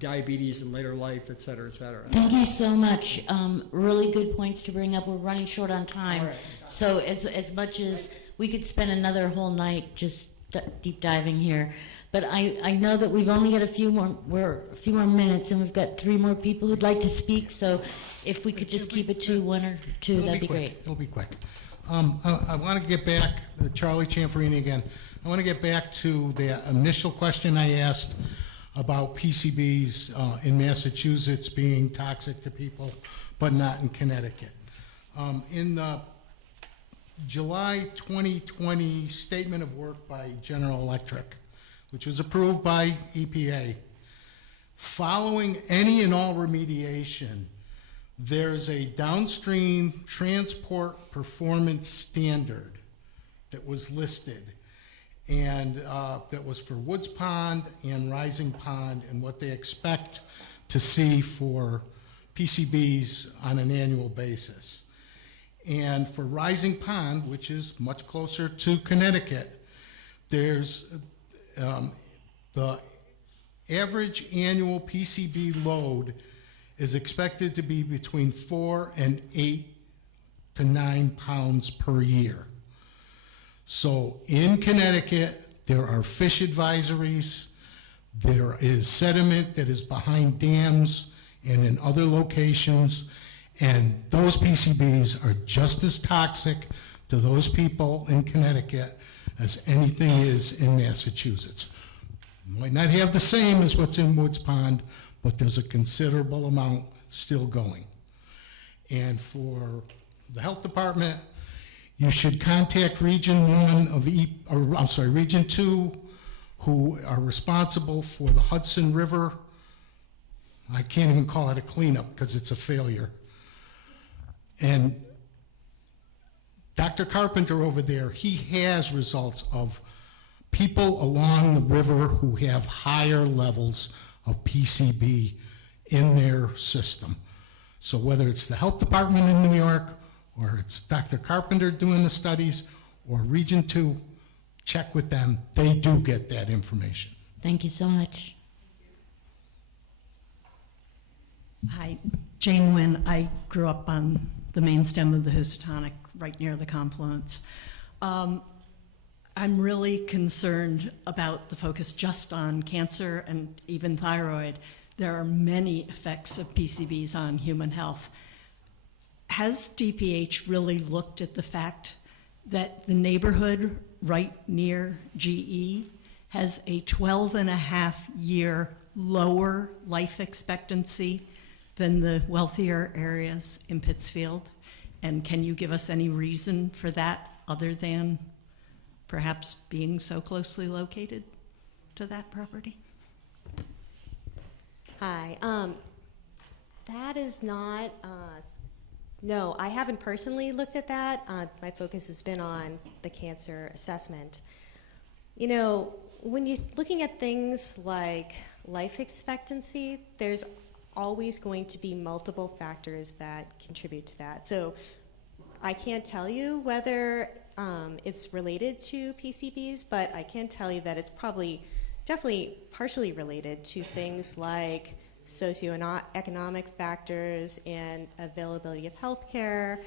diabetes in later life, et cetera, et cetera. Thank you so much. Really good points to bring up. We're running short on time. Right. So as much as we could spend another whole night just deep diving here, but I know that we've only got a few more minutes, and we've got 3 more people who'd like to speak. So if we could just keep it to 1 or 2, that'd be great. It'll be quick. I want to get back, Charlie Cianfarini again. I want to get back to the initial question I asked about PCBs in Massachusetts being toxic to people, but not in Connecticut. In the July 2020 statement of work by General Electric, which was approved by EPA, following any and all remediation, there's a downstream transport performance standard that was listed, and that was for Woods Pond and Rising Pond, and what they expect to see for PCBs on an annual basis. And for Rising Pond, which is much closer to Connecticut, there's the average annual PCB load is expected to be between 4 and 8 to 9 pounds per year. So in Connecticut, there are fish advisories, there is sediment that is behind dams and in other locations, and those PCBs are just as toxic to those people in Connecticut as anything is in Massachusetts. Might not have the same as what's in Woods Pond, but there's a considerable amount still going. And for the health department, you should contact Region 2, who are responsible for the Hudson River. I can't even call it a cleanup because it's a failure. And Dr. Carpenter over there, he has results of people along the river who have higher levels of PCB in their system. So whether it's the health department in New York, or it's Dr. Carpenter doing the studies, or Region 2, check with them. They do get that information. Thank you so much. Hi, Jane Wynn. I grew up on the main stem of the Housatonic, right near the confluence. I'm really concerned about the focus just on cancer and even thyroid. There are many effects of PCBs on human health. Has DPH really looked at the fact that the neighborhood right near GE has a 12.5-year lower life expectancy than the wealthier areas in Pittsfield? And can you give us any reason for that other than perhaps being so closely located to that property? Hi. That is not, no, I haven't personally looked at that. My focus has been on the cancer assessment. You know, when you're looking at things like life expectancy, there's always going to be multiple factors that contribute to that. So I can't tell you whether it's related to PCBs, but I can tell you that it's probably definitely partially related to things like socioeconomic factors and availability of health care.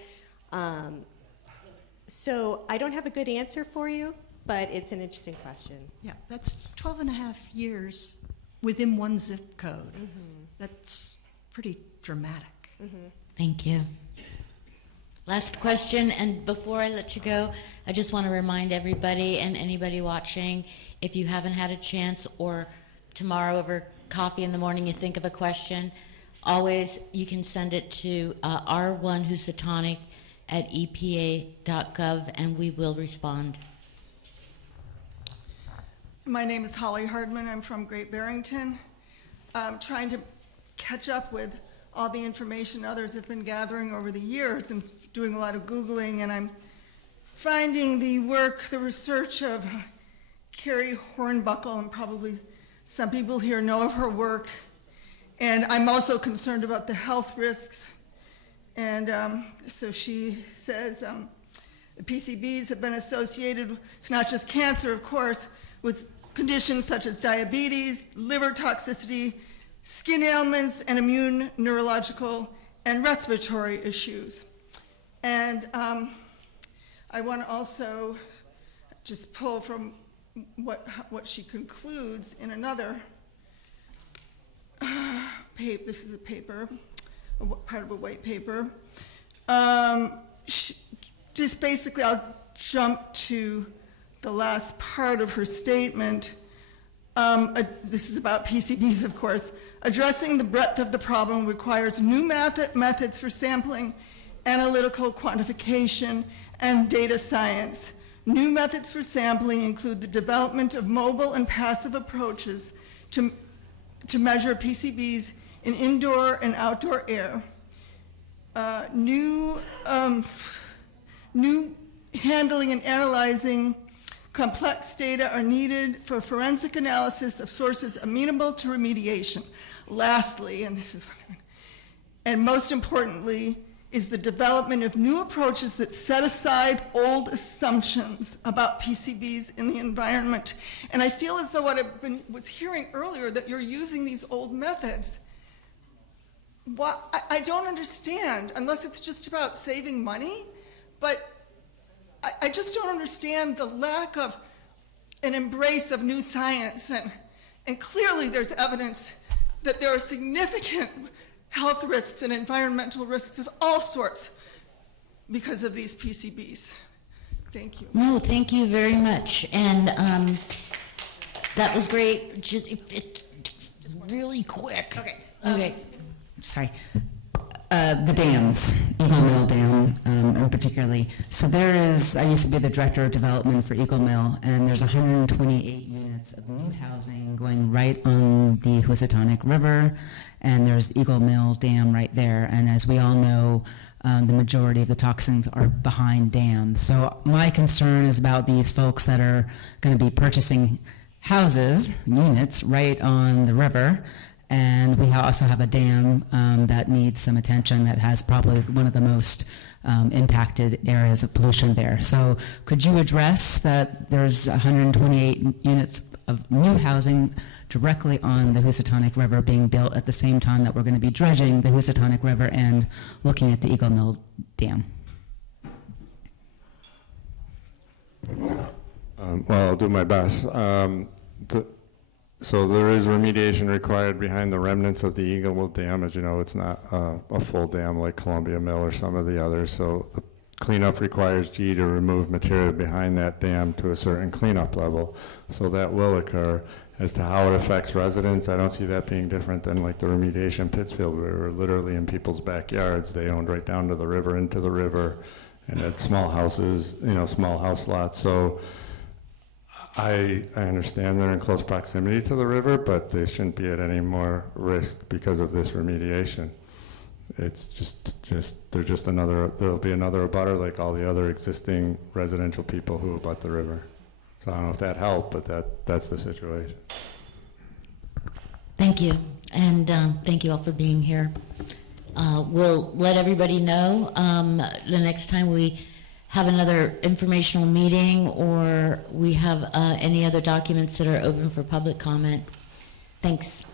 So I don't have a good answer for you, but it's an interesting question. Yeah, that's 12.5 years within one zip code. Mm-hmm. That's pretty dramatic. Mm-hmm. Thank you. Last question, and before I let you go, I just want to remind everybody and anybody watching, if you haven't had a chance or tomorrow over coffee in the morning you think of a question, always you can send it to R1 Housatonic at EPA.gov and we will respond. My name is Holly Hardman. I'm from Great Barrington. I'm trying to catch up with all the information others have been gathering over the years and doing a lot of Googling, and I'm finding the work, the research of Carrie Hornbuckle, and probably some people here know of her work. And I'm also concerned about the health risks. And so she says the PCBs have been associated, it's not just cancer, of course, with conditions such as diabetes, liver toxicity, skin ailments, and immune, neurological, and respiratory issues. And I want to also just pull from what she concludes in another paper. This is a paper, part of a white paper. Just basically, I'll jump to the last part of her statement. This is about PCBs, of course. Addressing the breadth of the problem requires new methods for sampling, analytical quantification, and data science. New methods for sampling include the development of mobile and passive approaches to measure PCBs in indoor and outdoor air. New handling and analyzing complex data are needed for forensic analysis of sources amenable to remediation. Lastly, and this is and most importantly, is the development of new approaches that set aside old assumptions about PCBs in the environment. And I feel as though what I was hearing earlier, that you're using these old methods. I don't understand, unless it's just about saving money, but I just don't understand the lack of an embrace of new science. And clearly there's evidence that there are significant health risks and environmental risks of all sorts because of these PCBs. Thank you. No, thank you very much. And that was great. Just really quick. Okay. Sorry. The dams, Eagle Mill Dam, particularly. So there is, I used to be the director of development for Eagle Mill, and there's 128 units of new housing going right on the Housatonic River, and there's Eagle Mill Dam right there. And as we all know, the majority of the toxins are behind dams. So my concern is about these folks that are going to be purchasing houses, units, right on the river. And we also have a dam that needs some attention, that has probably one of the most impacted areas of pollution there. So could you address that there's 128 units of new housing directly on the Housatonic River being built at the same time that we're going to be dredging the Housatonic River and looking at the Eagle Mill Dam? Well, I'll do my best. So there is remediation required behind the remnants of the Eaglewood Dam. As you know, it's not a full dam like Columbia Mill or some of the others. So the cleanup requires G to remove material behind that dam to a certain cleanup level. So that will occur. As to how it affects residents, I don't see that being different than like the remediation in Pittsfield, where we're literally in people's backyards. They owned right down to the river, into the river, and had small houses, small house lots. So I understand they're in close proximity to the river, but they shouldn't be at any more risk because of this remediation. It's there'll be another abutter like all the other existing residential people who abut the river. So I don't know if that helped, but that's the situation. Thank you, and thank you all for being here. We'll let everybody know the next time we have another informational meeting or we have any other documents that are open for public comment. Thanks.